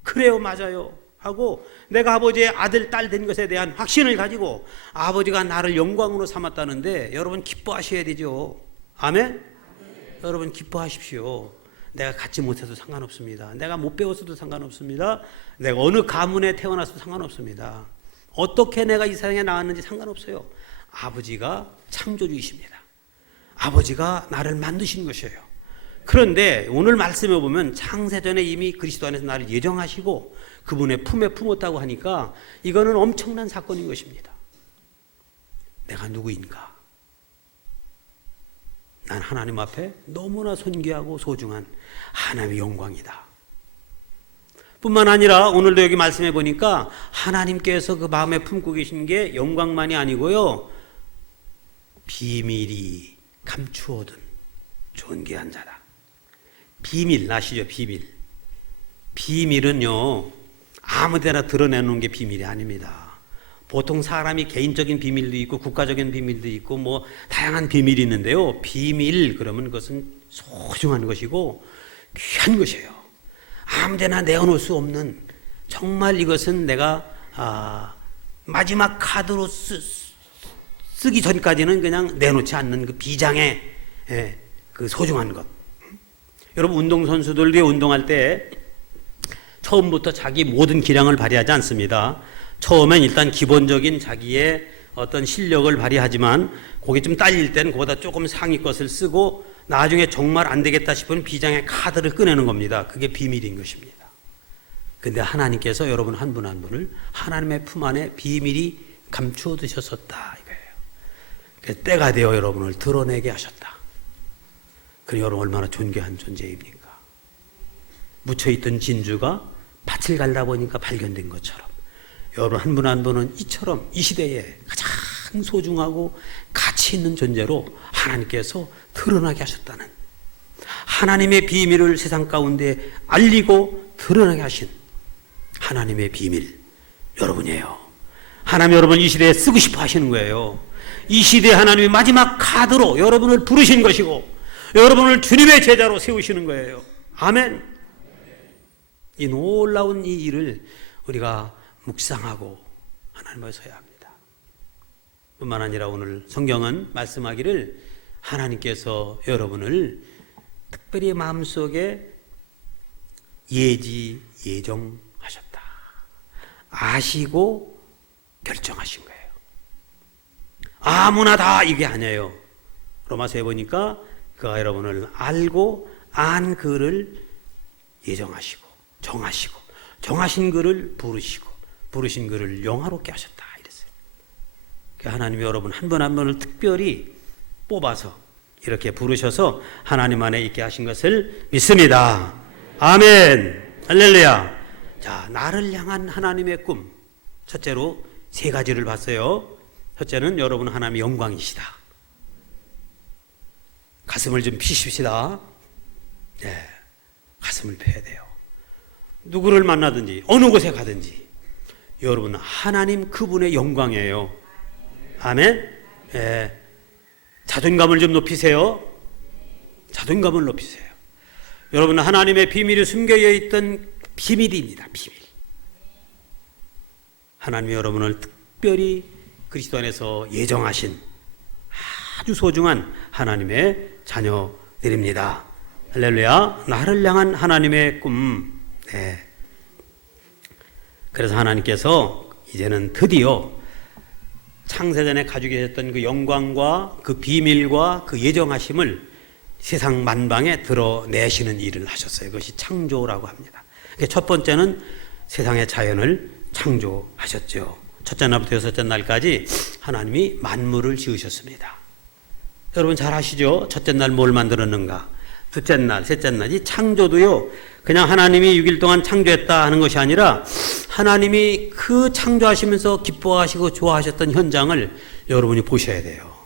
그래요 맞아요 하고 내가 아버지의 아들 딸 된 것에 대한 확신을 가지고 아버지가 나를 영광으로 삼았다는데 여러분 기뻐하셔야 되죠. 아멘? 여러분 기뻐하십시오. 내가 갖지 못해도 상관없습니다. 내가 못 배웠어도 상관없습니다. 내가 어느 가문에 태어났어도 상관없습니다. 어떻게 내가 이 세상에 나왔는지 상관없어요. 아버지가 창조주이십니다. 아버지가 나를 만드신 것이에요. 그런데 오늘 말씀에 보면 창세전에 이미 그리스도 안에서 나를 예정하시고 그분의 품에 품었다고 하니까 이거는 엄청난 사건인 것입니다. 내가 누구인가? 난 하나님 앞에 너무나 존귀하고 소중한 하나님의 영광이다. 뿐만 아니라 오늘도 여기 말씀해 보니까 하나님께서 그 마음에 품고 계신 게 영광만이 아니고요, 비밀이 감추어둔 존귀한 자다. 비밀 아시죠? 비밀은요 아무데나 드러내놓은 게 비밀이 아닙니다. 보통 사람이 개인적인 비밀도 있고 국가적인 비밀도 있고 뭐 다양한 비밀이 있는데요, 비밀 그러면 그것은 소중한 것이고 귀한 것이에요. 아무데나 내어놓을 수 없는, 정말 이것은 내가 마지막 카드로 쓰기 전까지는 그냥 내놓지 않는 그 비장의 그 소중한 것. 여러분 운동선수들이 운동할 때 처음부터 자기 모든 기량을 발휘하지 않습니다. 처음엔 일단 기본적인 자기의 어떤 실력을 발휘하지만 그게 좀 딸릴 때는 그보다 조금 상위 것을 쓰고 나중에 정말 안 되겠다 싶으면 비장의 카드를 꺼내는 겁니다. 그게 비밀인 것입니다. 근데 하나님께서 여러분 한 분 한 분을 하나님의 품 안에 비밀이 감추어 두셨었다 이거예요. 그래서 때가 되어 여러분을 드러내게 하셨다. 그럼 여러분 얼마나 존귀한 존재입니까? 묻혀있던 진주가 밭을 갈다 보니까 발견된 것처럼 여러분 한 분 한 분은 이처럼 이 시대에 가장 소중하고 가치 있는 존재로 하나님께서 드러나게 하셨다는, 하나님의 비밀을 세상 가운데 알리고 드러나게 하신 하나님의 비밀 여러분이에요. 하나님 여러분 이 시대에 쓰고 싶어 하시는 거예요. 이 시대에 하나님이 마지막 카드로 여러분을 부르신 것이고 여러분을 주님의 제자로 세우시는 거예요. 아멘. 이 놀라운 이 일을 우리가 묵상하고 하나님을 서야 합니다. 뿐만 아니라 오늘 성경은 말씀하기를 하나님께서 여러분을 특별히 마음속에 예정하셨다. 아시고 결정하신 거예요. 아무나 다 이게 아니에요. 로마서에 보니까 그가 여러분을 알고 안 그를 예정하시고 정하시고 정하신 그를 부르신 그를 영화롭게 하셨다 이랬어요. 하나님이 여러분 한 분 한 분을 특별히 뽑아서 이렇게 부르셔서 하나님 안에 있게 하신 것을 믿습니다. 아멘. 할렐루야. 자, 나를 향한 하나님의 꿈. 첫째로 세 가지를 봤어요. 첫째는 여러분 하나님의 영광이시다. 가슴을 좀 피십시다. 네, 가슴을 펴야 돼요. 누구를 만나든지 어느 곳에 가든지 여러분 하나님 그분의 영광이에요. 아멘. 네. 자존감을 좀 높이세요. 자존감을 높이세요. 여러분 하나님의 비밀이 숨겨져 있던 비밀입니다. 비밀. 하나님이 여러분을 특별히 그리스도 안에서 예정하신 아주 소중한 하나님의 자녀들입니다. 할렐루야. 나를 향한 하나님의 꿈. 네. 그래서 하나님께서 이제는 드디어 창세전에 가지고 계셨던 그 영광과 그 비밀과 그 예정하심을 세상 만방에 드러내시는 일을 하셨어요. 그것이 창조라고 합니다. 첫 번째는 세상의 자연을 창조하셨죠. 첫째 날부터 여섯째 날까지 하나님이 만물을 지으셨습니다. 여러분 잘 아시죠? 첫째 날 뭘 만들었는가? 둘째 날, 셋째 날. 이 창조도요, 그냥 하나님이 6일 동안 창조했다 하는 것이 아니라 하나님이 그 창조하시면서 기뻐하시고 좋아하셨던 현장을 여러분이 보셔야 돼요.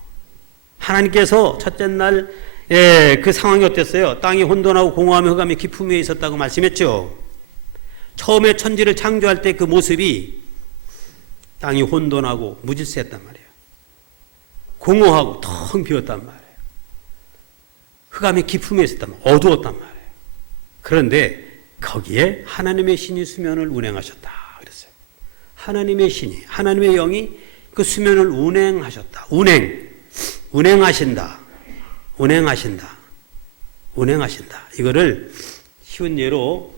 하나님께서 첫째 날, 그 상황이 어땠어요? 땅이 혼돈하고 공허하며 흑암이 깊음에 있었다고 말씀했죠. 처음에 천지를 창조할 때 그 모습이 땅이 혼돈하고 무질서했단 말이에요. 공허하고 텅 비었단 말이에요. 흑암의 깊음에 있었단 말이에요. 어두웠단 말이에요. 그런데 거기에 하나님의 신이 수면을 운행하셨다 그랬어요. 하나님의 신이, 하나님의 영이 그 수면을 운행하셨다. 운행하신다. 운행하신다. 이거를 쉬운 예로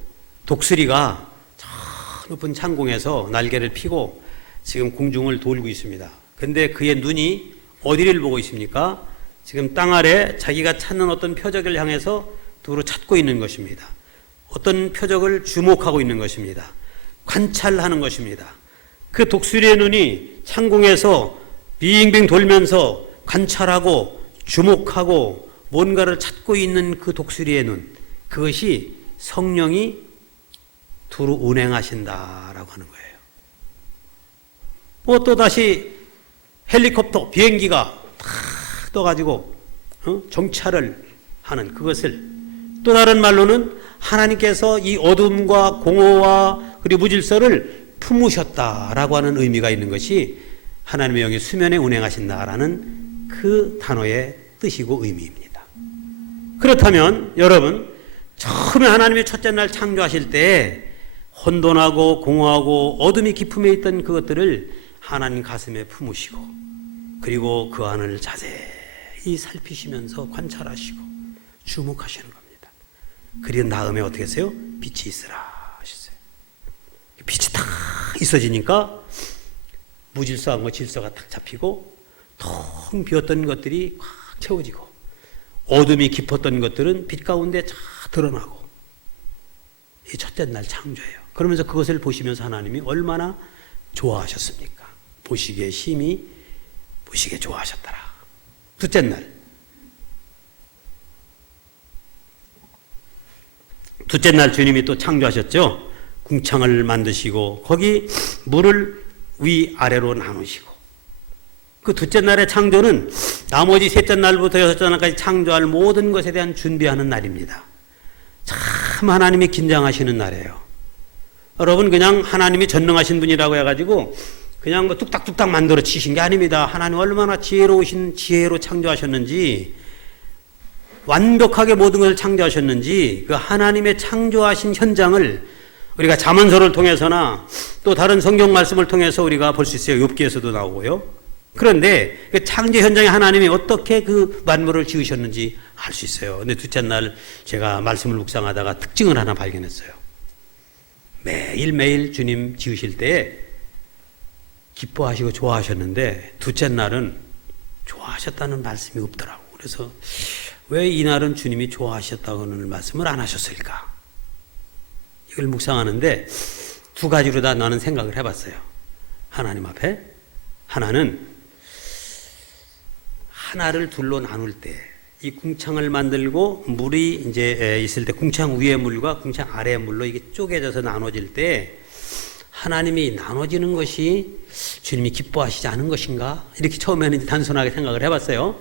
독수리가 저 높은 창공에서 날개를 펴고 지금 공중을 돌고 있습니다. 근데 그의 눈이 어디를 보고 있습니까? 지금 땅 아래 자기가 찾는 어떤 표적을 향해서 두루 찾고 있는 것입니다. 어떤 표적을 주목하고 있는 것입니다. 관찰하는 것입니다. 그 독수리의 눈이 창공에서 빙빙 돌면서 관찰하고 주목하고 뭔가를 찾고 있는 그 독수리의 눈, 그것이 성령이 두루 운행하신다라고 하는 거예요. 또 다시 헬리콥터, 비행기가 탁 떠가지고 정찰을 하는 그것을, 또 다른 말로는 하나님께서 이 어둠과 공허와 그리고 무질서를 품으셨다라고 하는 의미가 있는 것이 하나님의 영이 수면에 운행하신다라는 그 단어의 뜻이고 의미입니다. 그렇다면 여러분, 처음에 하나님의 첫째 날 창조하실 때 혼돈하고 공허하고 어둠이 깊음에 있던 그것들을 하나님 가슴에 품으시고, 그리고 그 안을 자세히 살피시면서 관찰하시고 주목하시는 겁니다. 그리고 다음에 어떻게 했어요? 빛이 있으라 하셨어요. 빛이 탁 있어지니까 무질서한 거 질서가 탁 잡히고, 텅 비었던 것들이 확 채워지고, 어둠이 깊었던 것들은 빛 가운데 쫙 드러나고, 이 첫째 날 창조예요. 그러면서 그것을 보시면서 하나님이 얼마나 좋아하셨습니까? 보시기에 심히 보시기에 좋아하셨더라. 둘째 날, 둘째 날 주님이 또 창조하셨죠. 궁창을 만드시고 거기 물을 위아래로 나누시고, 그 둘째 날의 창조는 나머지 셋째 날부터 여섯째 날까지 창조할 모든 것에 대한 준비하는 날입니다. 참 하나님이 긴장하시는 날이에요. 여러분, 그냥 하나님이 전능하신 분이라고 해가지고 그냥 뭐 뚝딱뚝딱 만들어 치신 게 아닙니다. 하나님 얼마나 지혜로우신 지혜로 창조하셨는지, 완벽하게 모든 것을 창조하셨는지, 그 하나님의 창조하신 현장을 우리가 잠언서를 통해서나 또 다른 성경 말씀을 통해서 우리가 볼 수 있어요. 욥기에서도 나오고요. 그런데 그 창조 현장에 하나님이 어떻게 그 만물을 지으셨는지 알 수 있어요. 근데 둘째 날 제가 말씀을 묵상하다가 특징을 하나 발견했어요. 매일매일 주님 지으실 때에 기뻐하시고 좋아하셨는데 둘째 날은 좋아하셨다는 말씀이 없더라고. 그래서 왜 이날은 주님이 좋아하셨다고는 말씀을 안 하셨을까? 이걸 묵상하는데 두 가지로 다 나는 생각을 해봤어요. 하나님 앞에 하나는 하나를 둘로 나눌 때, 이 궁창을 만들고 물이 이제 있을 때 궁창 위의 물과 궁창 아래의 물로 이게 쪼개져서 나눠질 때 하나님이 나눠지는 것이 주님이 기뻐하시지 않은 것인가? 이렇게 처음에는 이제 단순하게 생각을 해봤어요.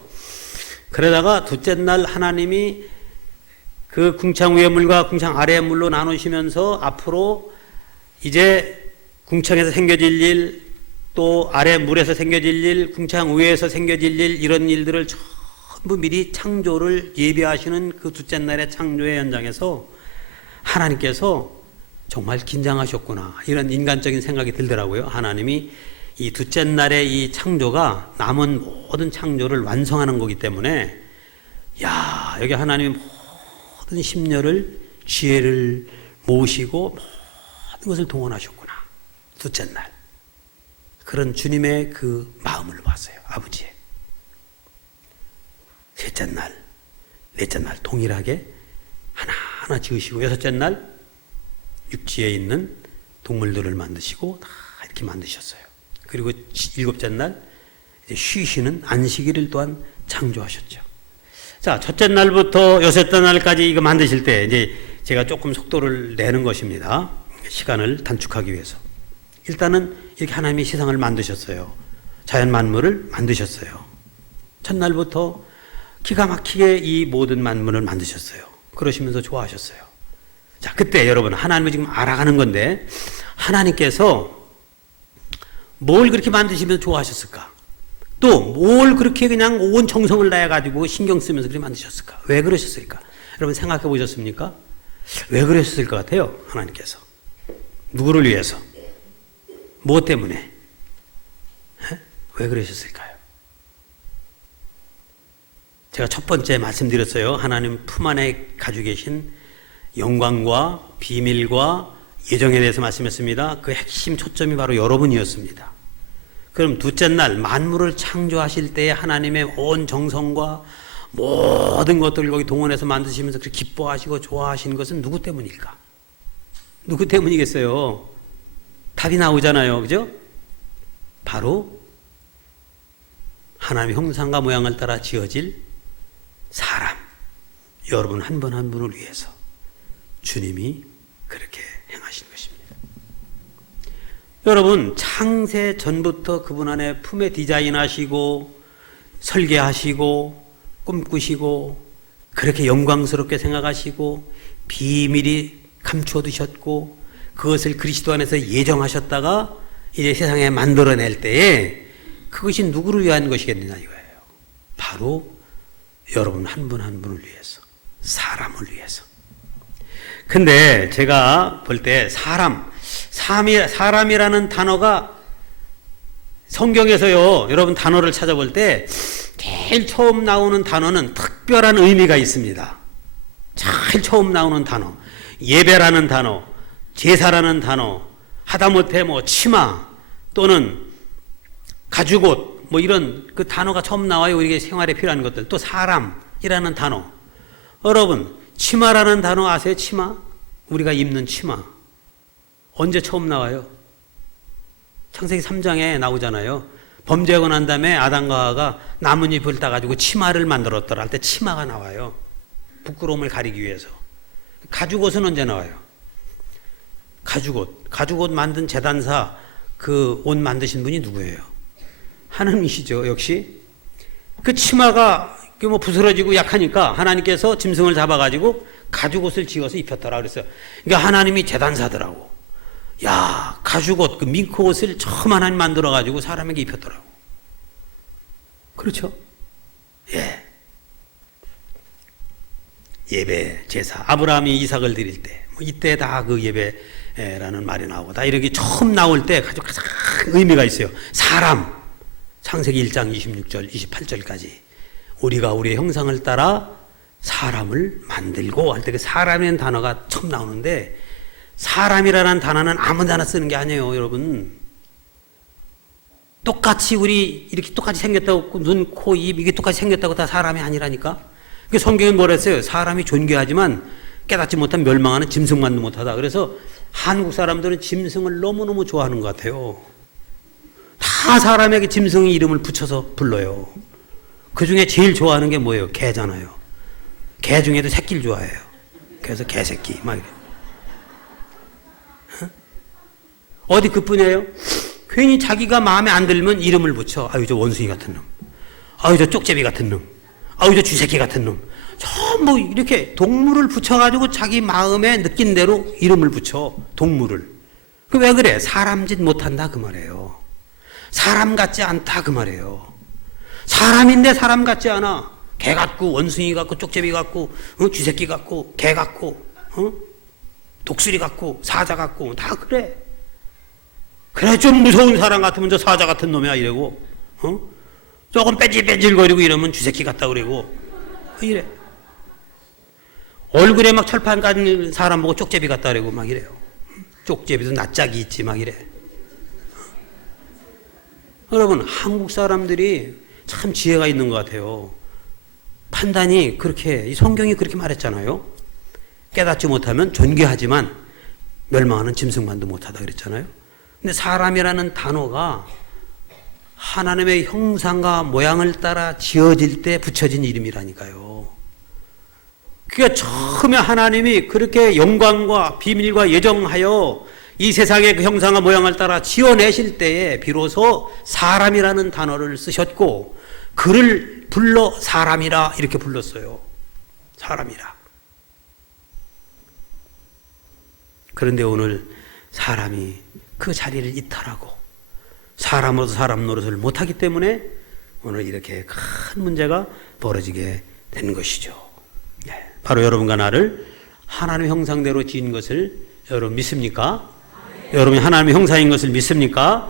그러다가 둘째 날 하나님이 그 궁창 위의 물과 궁창 아래의 물로 나누시면서 앞으로 이제 궁창에서 생겨질 일, 또 아래 물에서 생겨질 일, 궁창 위에서 생겨질 일, 이런 일들을 전부 미리 창조를 예비하시는 그 둘째 날의 창조의 현장에서 하나님께서 정말 긴장하셨구나, 이런 인간적인 생각이 들더라고요. 하나님이 이 둘째 날의 이 창조가 남은 모든 창조를 완성하는 거기 때문에, 야, 여기 하나님이 모든 심려를, 지혜를 모으시고 모든 것을 동원하셨구나. 둘째 날. 그런 주님의 그 마음을 봤어요. 아버지의. 셋째 날, 넷째 날 동일하게 하나하나 지으시고, 여섯째 날 육지에 있는 동물들을 만드시고 다 이렇게 만드셨어요. 그리고 일곱째 날 쉬시는 안식일을 또한 창조하셨죠. 자, 첫째 날부터 여섯째 날까지 이거 만드실 때 이제 제가 조금 속도를 내는 것입니다. 시간을 단축하기 위해서. 일단은 이렇게 하나님이 세상을 만드셨어요. 자연 만물을 만드셨어요. 첫날부터 기가 막히게 이 모든 만물을 만드셨어요. 그러시면서 좋아하셨어요. 자, 그때 여러분, 하나님을 지금 알아가는 건데, 하나님께서 뭘 그렇게 만드시면서 좋아하셨을까? 또 뭘 그렇게 그냥 온 정성을 다해가지고 신경 쓰면서 그렇게 만드셨을까? 왜 그러셨을까? 여러분 생각해 보셨습니까? 왜 그러셨을 것 같아요? 하나님께서. 누구를 위해서? 무엇 때문에? 왜 그러셨을까요? 제가 첫 번째 말씀드렸어요. 하나님 품 안에 가지고 계신 영광과 비밀과 예정에 대해서 말씀했습니다. 그 핵심 초점이 바로 여러분이었습니다. 그럼 둘째 날 만물을 창조하실 때에 하나님의 온 정성과 모든 것들을 거기 동원해서 만드시면서 그렇게 기뻐하시고 좋아하시는 것은 누구 때문일까? 누구 때문이겠어요? 답이 나오잖아요. 그죠? 바로 하나님의 형상과 모양을 따라 지어질 사람, 여러분 한 분 한 분을 위해서 주님이 그렇게 행하신 것입니다. 여러분 창세 전부터 그분 안에 품에 디자인하시고 설계하시고 꿈꾸시고 그렇게 영광스럽게 생각하시고 비밀이 감추어 두셨고 그것을 그리스도 안에서 예정하셨다가 이제 세상에 만들어낼 때에 그것이 누구를 위한 것이겠느냐 이거예요. 바로 여러분 한 분 한 분을 위해서, 사람을 위해서. 근데 제가 볼 때 사람이라는 단어가 성경에서요, 여러분 단어를 찾아볼 때 제일 처음 나오는 단어는 특별한 의미가 있습니다. 제일 처음 나오는 단어, 예배라는 단어, 제사라는 단어, 하다못해 치마 또는 가죽옷 이런 그 단어가 처음 나와요. 우리에게 생활에 필요한 것들. 또 사람이라는 단어. 여러분 치마라는 단어 아세요? 치마? 우리가 입는 치마. 언제 처음 나와요? 창세기 3장에 나오잖아요. 범죄하고 난 다음에 아담과 하와가 나뭇잎을 따가지고 치마를 만들었더라 할 때 치마가 나와요. 부끄러움을 가리기 위해서. 가죽옷은 언제 나와요? 가죽옷 만든 제단사 그 옷 만드신 분이 누구예요? 하나님이시죠. 역시 그 치마가 부스러지고 약하니까 하나님께서 짐승을 잡아가지고 가죽옷을 지어서 입혔더라 그랬어요. 그러니까 하나님이 제단사더라고. 야, 가죽옷 그 밍크옷을 처음 하나님 만들어가지고 사람에게 입혔더라고. 그렇죠? 예. 예배, 제사. 아브라함이 이삭을 드릴 때 이때 다 그 예배라는 말이 나오고 다 이렇게 처음 나올 때 가장 의미가 있어요. 사람. 창세기 1장 26절, 28절까지 우리가 우리의 형상을 따라 사람을 만들고 할 때 그 사람이라는 단어가 처음 나오는데 사람이라는 단어는 아무데나 쓰는 게 아니에요, 여러분. 똑같이 우리 이렇게 똑같이 생겼다고 눈, 코, 입 이게 똑같이 생겼다고 다 사람이 아니라니까. 그 성경은 뭐라 했어요? 사람이 존귀하지만 깨닫지 못한 멸망하는 짐승만도 못하다. 그래서 한국 사람들은 짐승을 너무너무 좋아하는 것 같아요. 다 사람에게 짐승의 이름을 붙여서 불러요. 그 중에 제일 좋아하는 게 뭐예요? 개잖아요. 개 중에도 새끼를 좋아해요. 그래서 개새끼 막 이래. 어디 그뿐이에요? 괜히 자기가 마음에 안 들면 이름을 붙여. 아유 저 원숭이 같은 놈. 아유 저 쪽제비 같은 놈. 아유 저 쥐새끼 같은 놈. 전부 이렇게 동물을 붙여가지고 자기 마음에 느낀 대로 이름을 붙여. 동물을. 그 왜 그래? 사람 짓 못한다 그 말이에요. 사람 같지 않다 그 말이에요. 사람인데 사람 같지 않아. 개 같고 원숭이 같고 쪽제비 같고 쥐새끼 같고 개 같고 독수리 같고 사자 같고 다 그래. 그래 좀 무서운 사람 같으면 저 사자 같은 놈이야 이러고 조금 빼질빼질거리고 이러면 쥐새끼 같다 그러고 이래. 얼굴에 막 철판 간 사람 보고 쪽제비 같다 그러고 막 이래요. 쪽제비도 낯짝이 있지 막 이래. 여러분 한국 사람들이 참 지혜가 있는 것 같아요. 판단이 그렇게 이 성경이 그렇게 말했잖아요. 깨닫지 못하면 존귀하지만 멸망하는 짐승만도 못하다 그랬잖아요. 근데 사람이라는 단어가 하나님의 형상과 모양을 따라 지어질 때 붙여진 이름이라니까요. 그러니까 처음에 하나님이 그렇게 영광과 비밀과 예정하여 이 세상의 그 형상과 모양을 따라 지어내실 때에 비로소 사람이라는 단어를 쓰셨고 그를 불러 사람이라 이렇게 불렀어요. 사람이라. 그런데 오늘 사람이 그 자리를 이탈하고 사람으로서 사람 노릇을 못하기 때문에 오늘 이렇게 큰 문제가 벌어지게 된 것이죠. 바로 여러분과 나를 하나님의 형상대로 지은 것을 여러분 믿습니까? 여러분이 하나님의 형상인 것을 믿습니까?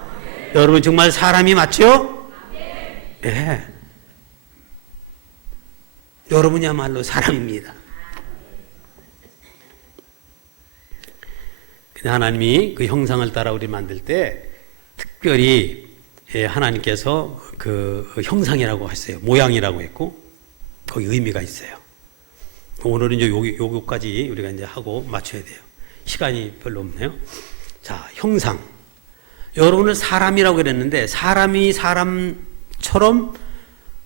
여러분 정말 사람이 맞죠? 네. 여러분이야말로 사람입니다. 근데 하나님이 그 형상을 따라 우리 만들 때 특별히 하나님께서 그 형상이라고 했어요. 모양이라고 했고 거기 의미가 있어요. 오늘은 이제 요거까지 우리가 이제 하고 맞춰야 돼요. 시간이 별로 없네요. 자, 형상. 여러분은 사람이라고 그랬는데 사람이 사람처럼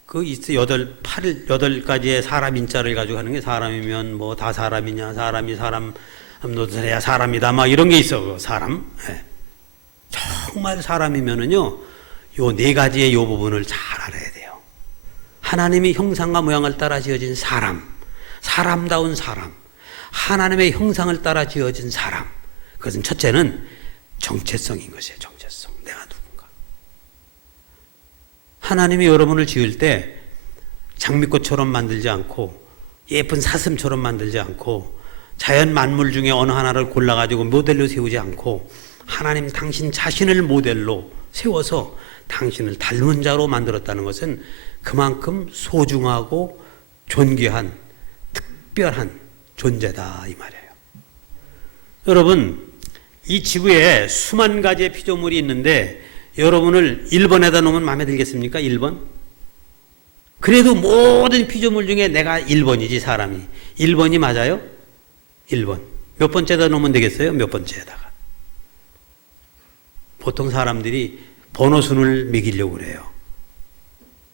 그 여덟 가지의 사람 인자를 가지고 하는 게 사람이면 뭐 다 사람이냐, 사람이 사람 노릇해야 사람이다, 막 이런 게 있어. 그 사람. 네. 정말 사람이면은요, 요 네 가지의 요 부분을 잘 알아야 돼요. 하나님의 형상과 모양을 따라 지어진 사람, 사람다운 사람, 하나님의 형상을 따라 지어진 사람. 그것은 첫째는 정체성인 것이에요. 정체성. 내가 누군가. 하나님이 여러분을 지을 때 장미꽃처럼 만들지 않고 예쁜 사슴처럼 만들지 않고 자연 만물 중에 어느 하나를 골라가지고 모델로 세우지 않고 하나님 당신 자신을 모델로 세워서 당신을 닮은 자로 만들었다는 것은 그만큼 소중하고 존귀한 특별한 존재다 이 말이에요. 여러분, 이 지구에 수만 가지의 피조물이 있는데 여러분을 1번에다 놓으면 마음에 들겠습니까? 1번? 그래도 모든 피조물 중에 내가 1번이지 사람이. 1번이 맞아요? 1번. 몇 번째다 놓으면 되겠어요? 몇 번째에다가. 보통 사람들이 번호순을 매기려고 그래요.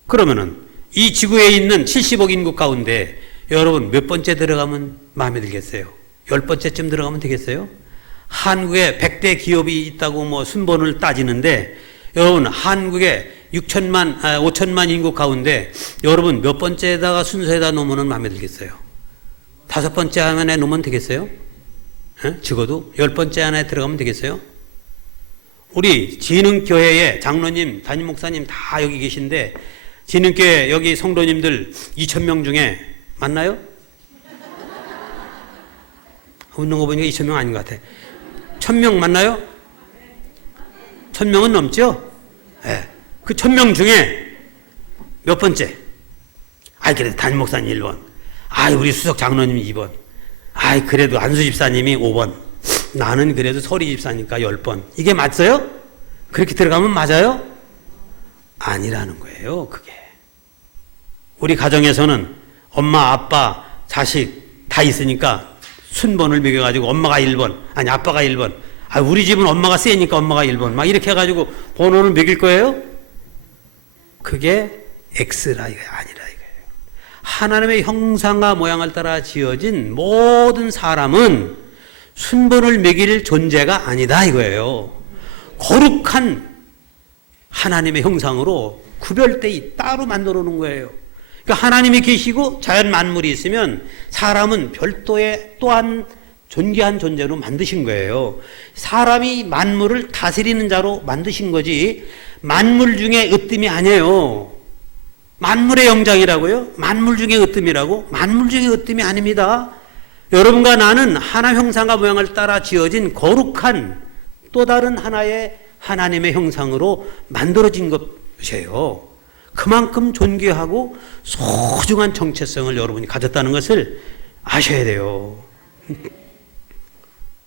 그러면은 이 지구에 있는 70억 인구 가운데 여러분 몇 번째 들어가면 마음에 들겠어요? 10번째쯤 들어가면 되겠어요? 한국에 100대 기업이 있다고 뭐 순번을 따지는데 여러분 한국에 5천만 인구 가운데 여러분 몇 번째에다가 순서에다 놓으면 마음에 들겠어요? 5번째 안에 놓으면 되겠어요? 적어도 10번째 안에 들어가면 되겠어요? 우리 진흥교회의 장로님, 담임 목사님 다 여기 계신데 진흥교회 여기 성도님들 2,000명 중에 맞나요? 웃는 거 보니까 2,000명 아닌 것 같아. 1,000명 맞나요? 1,000명은 넘죠? 네. 그 1,000명 중에 몇 번째? 그래도 담임 목사님 1번. 우리 수석 장로님 2번. 그래도 안수 집사님이 5번. 나는 그래도 서리 집사니까 10번. 이게 맞어요? 그렇게 들어가면 맞아요? 아니라는 거예요, 그게. 우리 가정에서는 엄마, 아빠, 자식 다 있으니까 순번을 매겨가지고 엄마가 1번, 아니 아빠가 1번. 우리 집은 엄마가 세니까 엄마가 1번. 막 이렇게 해가지고 번호를 매길 거예요? 그게 X라 이거예요, 아니라 이거예요. 하나님의 형상과 모양을 따라 지어진 모든 사람은 순번을 매길 존재가 아니다 이거예요. 거룩한 하나님의 형상으로 구별되이 따로 만들어 놓은 거예요. 그러니까 하나님이 계시고 자연 만물이 있으면 사람은 별도의 또한 존귀한 존재로 만드신 거예요. 사람이 만물을 다스리는 자로 만드신 거지 만물 중에 으뜸이 아니에요. 만물의 영장이라고요? 만물 중에 으뜸이라고? 만물 중에 으뜸이 아닙니다. 여러분과 나는 하나님 형상과 모양을 따라 지어진 거룩한 또 다른 하나의 하나님의 형상으로 만들어진 것이에요. 그만큼 존귀하고 소중한 정체성을 여러분이 가졌다는 것을 아셔야 돼요.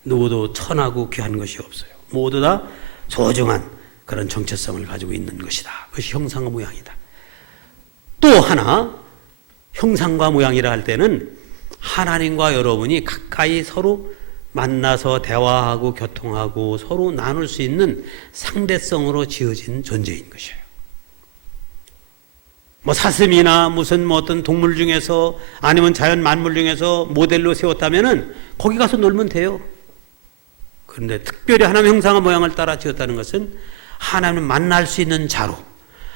누구도 천하고 귀한 것이 없어요. 모두 다 소중한 그런 정체성을 가지고 있는 것이다. 그것이 형상과 모양이다. 또 하나 형상과 모양이라 할 때는 하나님과 여러분이 가까이 서로 만나서 대화하고 교통하고 서로 나눌 수 있는 상대성으로 지어진 존재인 것이에요. 뭐 사슴이나 무슨 뭐 어떤 동물 중에서 아니면 자연 만물 중에서 모델로 세웠다면은 거기 가서 놀면 돼요. 그런데 특별히 하나님의 형상과 모양을 따라 지었다는 것은 하나님을 만날 수 있는 자로,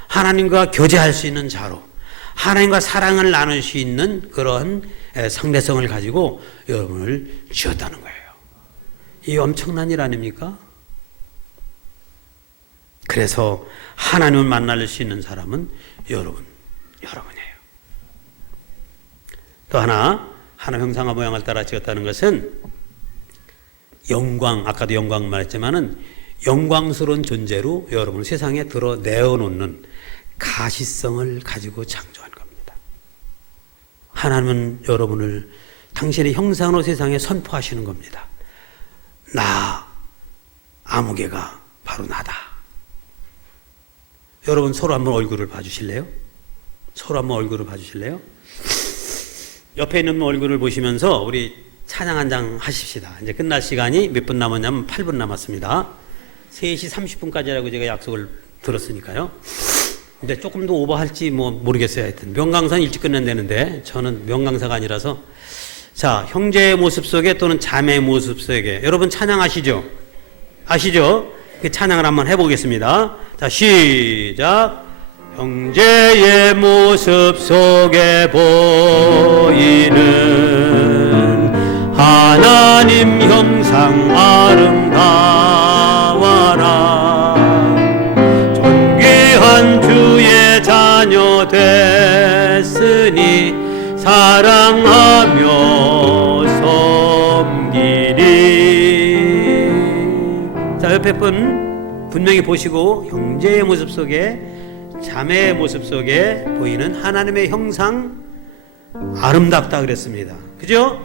하나님과 교제할 수 있는 자로, 하나님과 사랑을 나눌 수 있는 그런 상대성을 가지고 여러분을 지었다는 거예요. 이 엄청난 일 아닙니까? 그래서 하나님을 만날 수 있는 사람은 여러분이에요. 또 하나, 하나님 형상과 모양을 따라 지었다는 것은 영광, 아까도 영광 말했지만은 영광스러운 존재로 여러분을 세상에 드러내어 놓는 가시성을 가지고 창조한 겁니다. 하나님은 여러분을 당신의 형상으로 세상에 선포하시는 겁니다. 나, 아무개가 바로 나다. 여러분 서로 한번 얼굴을 봐주실래요? 서로 한번 얼굴을 봐주실래요? 옆에 있는 분 얼굴을 보시면서 우리 찬양 한 장 하십시다. 이제 끝날 시간이 몇 분 남았냐면 8분 남았습니다. 3시 30분까지라고 제가 약속을 들었으니까요. 근데 조금 더 오버할지 뭐 모르겠어요. 하여튼 명강사는 일찍 끝낸다는데 저는 명강사가 아니라서. 자, 형제의 모습 속에 또는 자매의 모습 속에 여러분 찬양하시죠? 아시죠? 그 찬양을 한번 해보겠습니다. 자, 시작. 형제의 모습 속에 보이는 하나님 형상 아름다워라. 존귀한 주의 자녀 됐으니 사랑하며 섬기리. 자, 옆에 분 분명히 보시고 형제의 모습 속에 자매의 모습 속에 보이는 하나님의 형상 아름답다 그랬습니다. 그죠?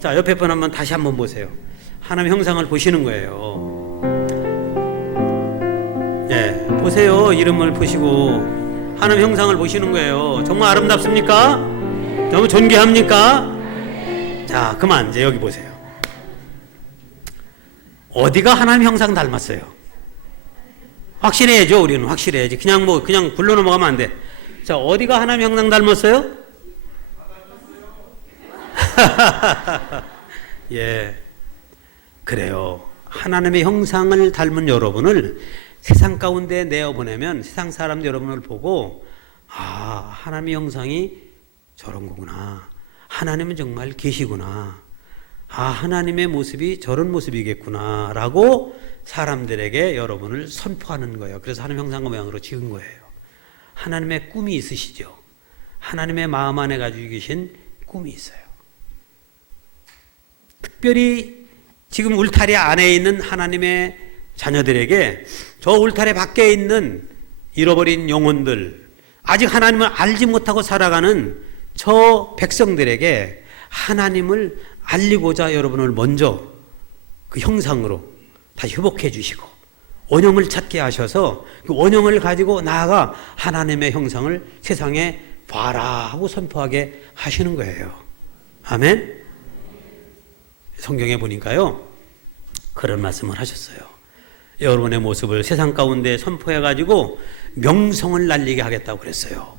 자, 옆에 분 한번 다시 한번 보세요. 하나님의 형상을 보시는 거예요. 네, 보세요. 이름을 보시고 하나님의 형상을 보시는 거예요. 정말 아름답습니까? 너무 존귀합니까? 자, 그만 이제 여기 보세요. 어디가 하나님 형상 닮았어요? 확실해야죠. 우리는 확실해야지. 그냥 굴러 넘어가면 안 돼. 자, 어디가 하나님 형상 닮았어요? 예, 그래요. 하나님의 형상을 닮은 여러분을 세상 가운데 내어보내면 세상 사람들 여러분을 보고 아, 하나님의 형상이 저런 거구나. 하나님은 정말 계시구나. 아, 하나님의 모습이 저런 모습이겠구나 라고 사람들에게 여러분을 선포하는 거예요. 그래서 하나님 형상과 모양으로 지은 거예요. 하나님의 꿈이 있으시죠. 하나님의 마음 안에 가지고 계신 꿈이 있어요. 특별히 지금 울타리 안에 있는 하나님의 자녀들에게 저 울타리 밖에 있는 잃어버린 영혼들, 아직 하나님을 알지 못하고 살아가는 저 백성들에게 하나님을 알리고자 여러분을 먼저 그 형상으로 다시 회복해 주시고 원형을 찾게 하셔서 그 원형을 가지고 나아가 하나님의 형상을 세상에 봐라 하고 선포하게 하시는 거예요. 아멘. 성경에 보니까요 그런 말씀을 하셨어요. 여러분의 모습을 세상 가운데 선포해 가지고 명성을 날리게 하겠다고 그랬어요.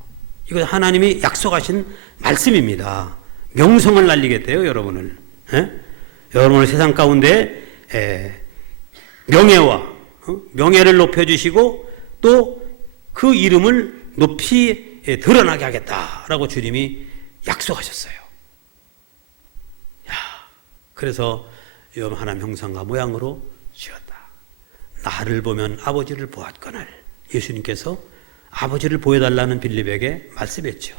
이거 하나님이 약속하신 말씀입니다. 명성을 날리겠대요, 여러분을. 예? 여러분을 세상 가운데 명예와 명예를 높여주시고 또 그 이름을 높이 드러나게 하겠다라고 주님이 약속하셨어요. 야, 그래서 여러분 하나님 형상과 모양으로 지었다. 나를 보면 아버지를 보았거늘. 예수님께서 아버지를 보여달라는 빌립에게 말씀했죠.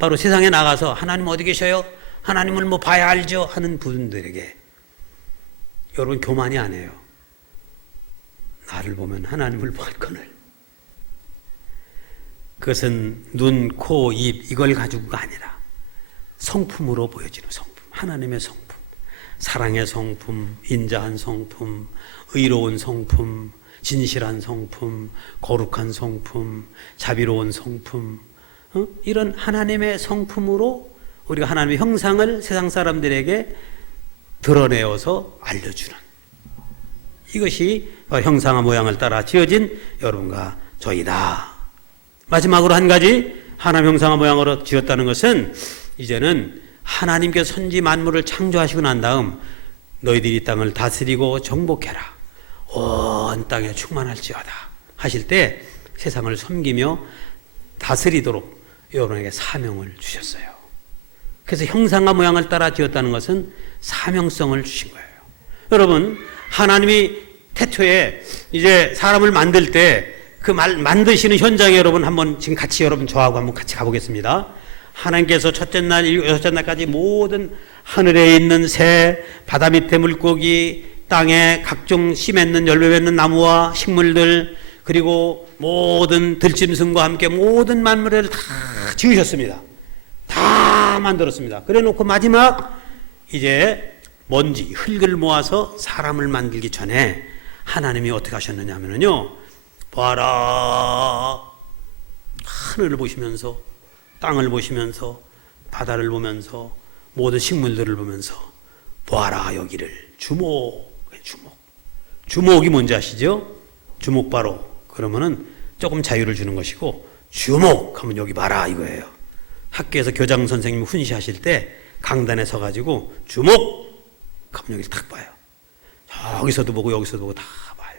바로 세상에 나가서 하나님 어디 계셔요? 하나님을 뭐 봐야 알죠? 하는 분들에게 여러분 교만이 아니에요. 나를 보면 하나님을 보았거늘. 그것은 눈, 코, 입 이걸 가지고가 아니라 성품으로 보여지는 성품. 하나님의 성품. 사랑의 성품, 인자한 성품, 의로운 성품, 진실한 성품, 거룩한 성품, 자비로운 성품, 이런 하나님의 성품으로 우리가 하나님의 형상을 세상 사람들에게 드러내어서 알려주는 이것이 형상과 모양을 따라 지어진 여러분과 저희다. 마지막으로 한 가지, 하나님 형상과 모양으로 지었다는 것은 이제는 하나님께서 천지 만물을 창조하시고 난 다음 너희들이 이 땅을 다스리고 정복해라. 온 땅에 충만할지어다 하실 때 세상을 섬기며 다스리도록 여러분에게 사명을 주셨어요. 그래서 형상과 모양을 따라 지었다는 것은 사명성을 주신 거예요. 여러분, 하나님이 태초에 이제 사람을 만들 때 그 만드시는 현장에 여러분 한번 지금 같이 여러분 저하고 한번 같이 가보겠습니다. 하나님께서 첫째 날, 여섯째 날까지 모든 하늘에 있는 새, 바다 밑에 물고기, 땅에 각종 씨 맺는 열매 맺는 나무와 식물들, 그리고 모든 들짐승과 함께 모든 만물을 다 지으셨습니다. 다 다 만들었습니다. 그래 놓고 마지막 이제 먼지, 흙을 모아서 사람을 만들기 전에 하나님이 어떻게 하셨느냐 하면요, 봐라, 하늘을 보시면서, 땅을 보시면서, 바다를 보면서, 모든 식물들을 보면서, 보아라 여기를 주목. 주목이 뭔지 아시죠? 주목 바로 그러면은 조금 자유를 주는 것이고, 주목하면 여기 봐라 이거예요. 학교에서 교장 선생님이 훈시하실 때 강단에 서가지고 주목 하면 여기를 딱 봐요. 여기서도 보고 여기서도 보고 다 봐요.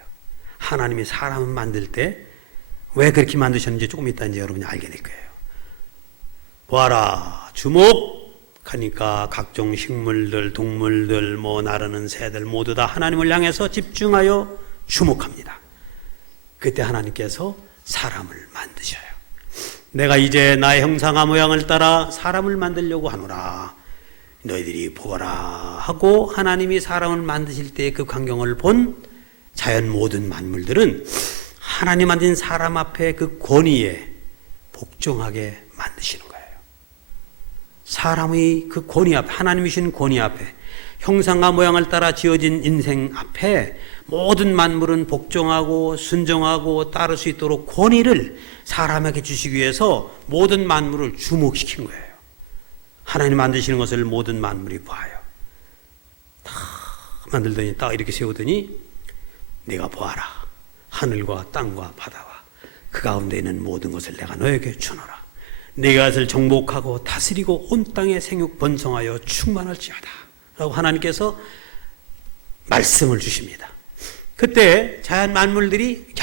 하나님이 사람을 만들 때 왜 그렇게 만드셨는지 조금 이따 이제 여러분이 알게 될 거예요. 보아라 주목하니까 각종 식물들, 동물들, 뭐 나르는 새들 모두 다 하나님을 향해서 집중하여 주목합니다. 그때 하나님께서 사람을 만드셔요. 내가 이제 나의 형상과 모양을 따라 사람을 만들려고 하노라. 너희들이 보거라 하고 하나님이 사람을 만드실 때 그 광경을 본 자연 모든 만물들은 하나님 만든 사람 앞에 그 권위에 복종하게 만드시는 거예요. 사람의 그 권위 앞에, 하나님이 주신 권위 앞에, 형상과 모양을 따라 지어진 인생 앞에 모든 만물은 복종하고 순종하고 따를 수 있도록 권위를 사람에게 주시기 위해서 모든 만물을 주목시킨 거예요. 하나님 만드시는 것을 모든 만물이 봐요. 다 만들더니 딱 이렇게 세우더니 네가 보아라. 하늘과 땅과 바다와 그 가운데 있는 모든 것을 내가 너에게 주노라. 네가 그것을 정복하고 다스리고 온 땅에 생육 번성하여 충만할지어다 라고 하나님께서 말씀을 주십니다. 그때 자연 만물들이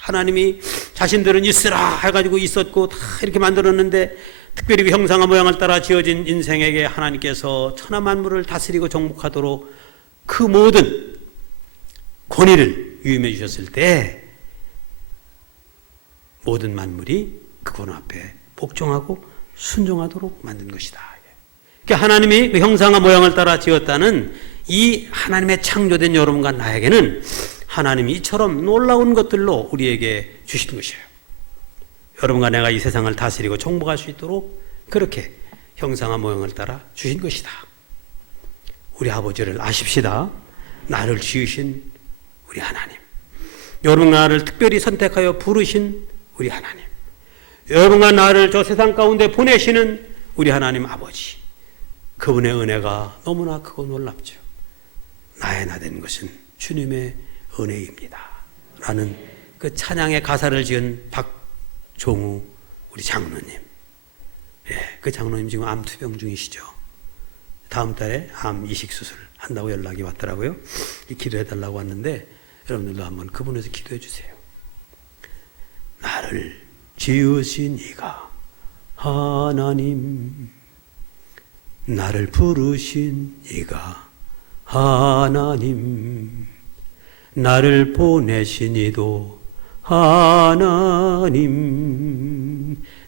하나님이 자신들은 있으라 해가지고 있었고 다 이렇게 만들었는데, 특별히 그 형상과 모양을 따라 지어진 인생에게 하나님께서 천하 만물을 다스리고 정복하도록 그 모든 권위를 위임해 주셨을 때 모든 만물이 그 권위 앞에 복종하고 순종하도록 만든 것이다. 그러니까 하나님이 그 형상과 모양을 따라 지었다는 이 하나님의 창조된 여러분과 나에게는 하나님이 이처럼 놀라운 것들로 우리에게 주시는 것이에요. 여러분과 내가 이 세상을 다스리고 정복할 수 있도록 그렇게 형상과 모양을 따라 주신 것이다. 우리 아버지를 아십시다. 나를 지으신 우리 하나님, 여러분과 나를 특별히 선택하여 부르신 우리 하나님, 여러분과 나를 저 세상 가운데 보내시는 우리 하나님 아버지, 그분의 은혜가 너무나 크고 놀랍죠. 나의 나 된 것은 주님의 은혜입니다 라는 그 찬양의 가사를 지은 박종우 우리 장로님, 그 장로님 지금 암 투병 중이시죠. 다음 달에 암 이식 수술 한다고 연락이 왔더라고요. 기도해 달라고 왔는데 여러분들도 한번 그분에서 기도해 주세요. 나를 지으신 이가 하나님, 나를 부르신 이가 하나님, 나를 보내신 이도 하나님,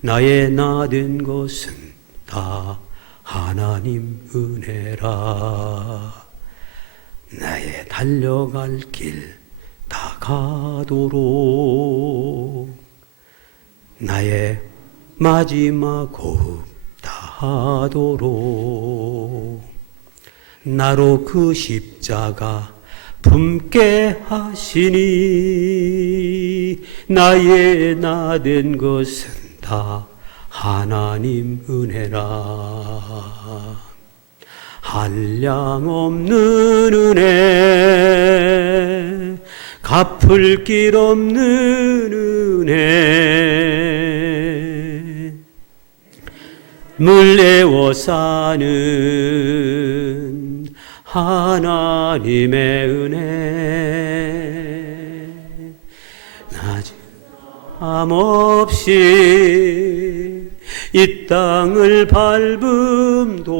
나의 나 된 것은 다 하나님 은혜라. 나의 달려갈 길 다 가도록 나의 마지막 호흡 다 하도록 나로 그 십자가 품게 하시니 나의 나 된 것은 다 하나님 은혜라. 한량없는 은혜, 갚을 길 없는 은혜, 물레워 사는 하나님의 은혜, 나짐 없이 이 땅을 밟음도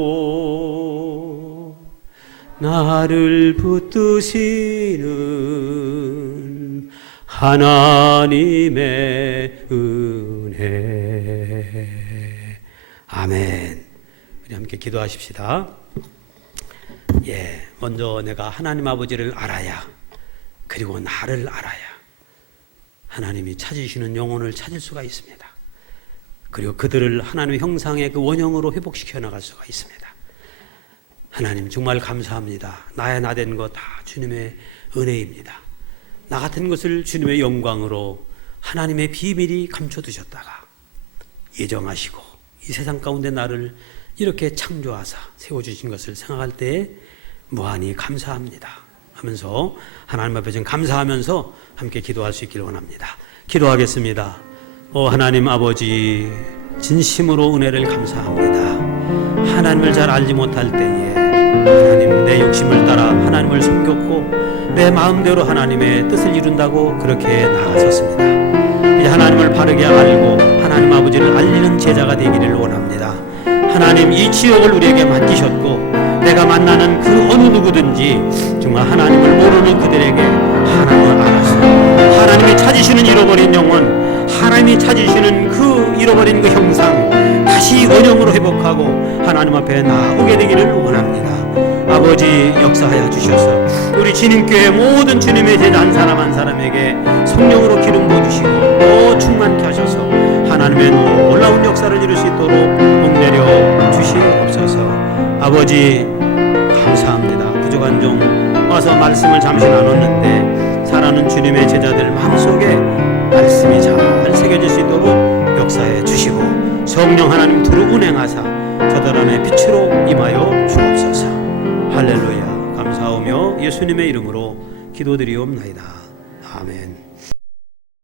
나를 붙드시는 하나님의 은혜. 아멘. 우리 함께 기도하십시다. 먼저 내가 하나님 아버지를 알아야, 그리고 나를 알아야 하나님이 찾으시는 영혼을 찾을 수가 있습니다. 그리고 그들을 하나님의 형상의 그 원형으로 회복시켜 나갈 수가 있습니다. 하나님 정말 감사합니다. 나의 나된 것 다 주님의 은혜입니다. 나 같은 것을 주님의 영광으로 하나님의 비밀이 감춰두셨다가 예정하시고 이 세상 가운데 나를 이렇게 창조하사 세워주신 것을 생각할 때 무한히 감사합니다 하면서 하나님 앞에 좀 감사하면서 함께 기도할 수 있기를 원합니다. 기도하겠습니다. 하나님 아버지, 진심으로 은혜를 감사합니다. 하나님을 잘 알지 못할 때에 하나님 내 욕심을 따라 하나님을 섬겼고 내 마음대로 하나님의 뜻을 이룬다고 그렇게 나아섰습니다. 이제 하나님을 바르게 알고 하나님 아버지를 알리는 제자가 되기를 원합니다. 하나님 이 지역을 우리에게 맡기셨고 내가 만나는 그 어느 누구든지 정말 하나님을 모르는 그들에게 하나님을 알아서 하나님이 찾으시는 잃어버린 영혼, 하나님이 찾으시는 그 잃어버린 그 형상 다시 원형으로 회복하고 하나님 앞에 나오게 되기를 원합니다. 아버지 역사하여 주셔서 우리 진흥교회 모든 주님의 제자 한 사람 한 사람에게 성령으로 기름 부어주시고 더 충만케 하셔서 하나님의 놀라운 역사를 이룰 수 있도록 복내려 주시옵소서. 아버지 감사합니다. 부족한 종 와서 말씀을 잠시 나눴는데 살아는 주님의 제자들 마음속에 말씀이 잘 새겨질 수 있도록 역사해 주시고 성령 하나님 두루 운행하사 저들 안에 빛으로 임하여 주옵소서. 할렐루야. 감사하며 예수님의 이름으로 기도드리옵나이다. 아멘.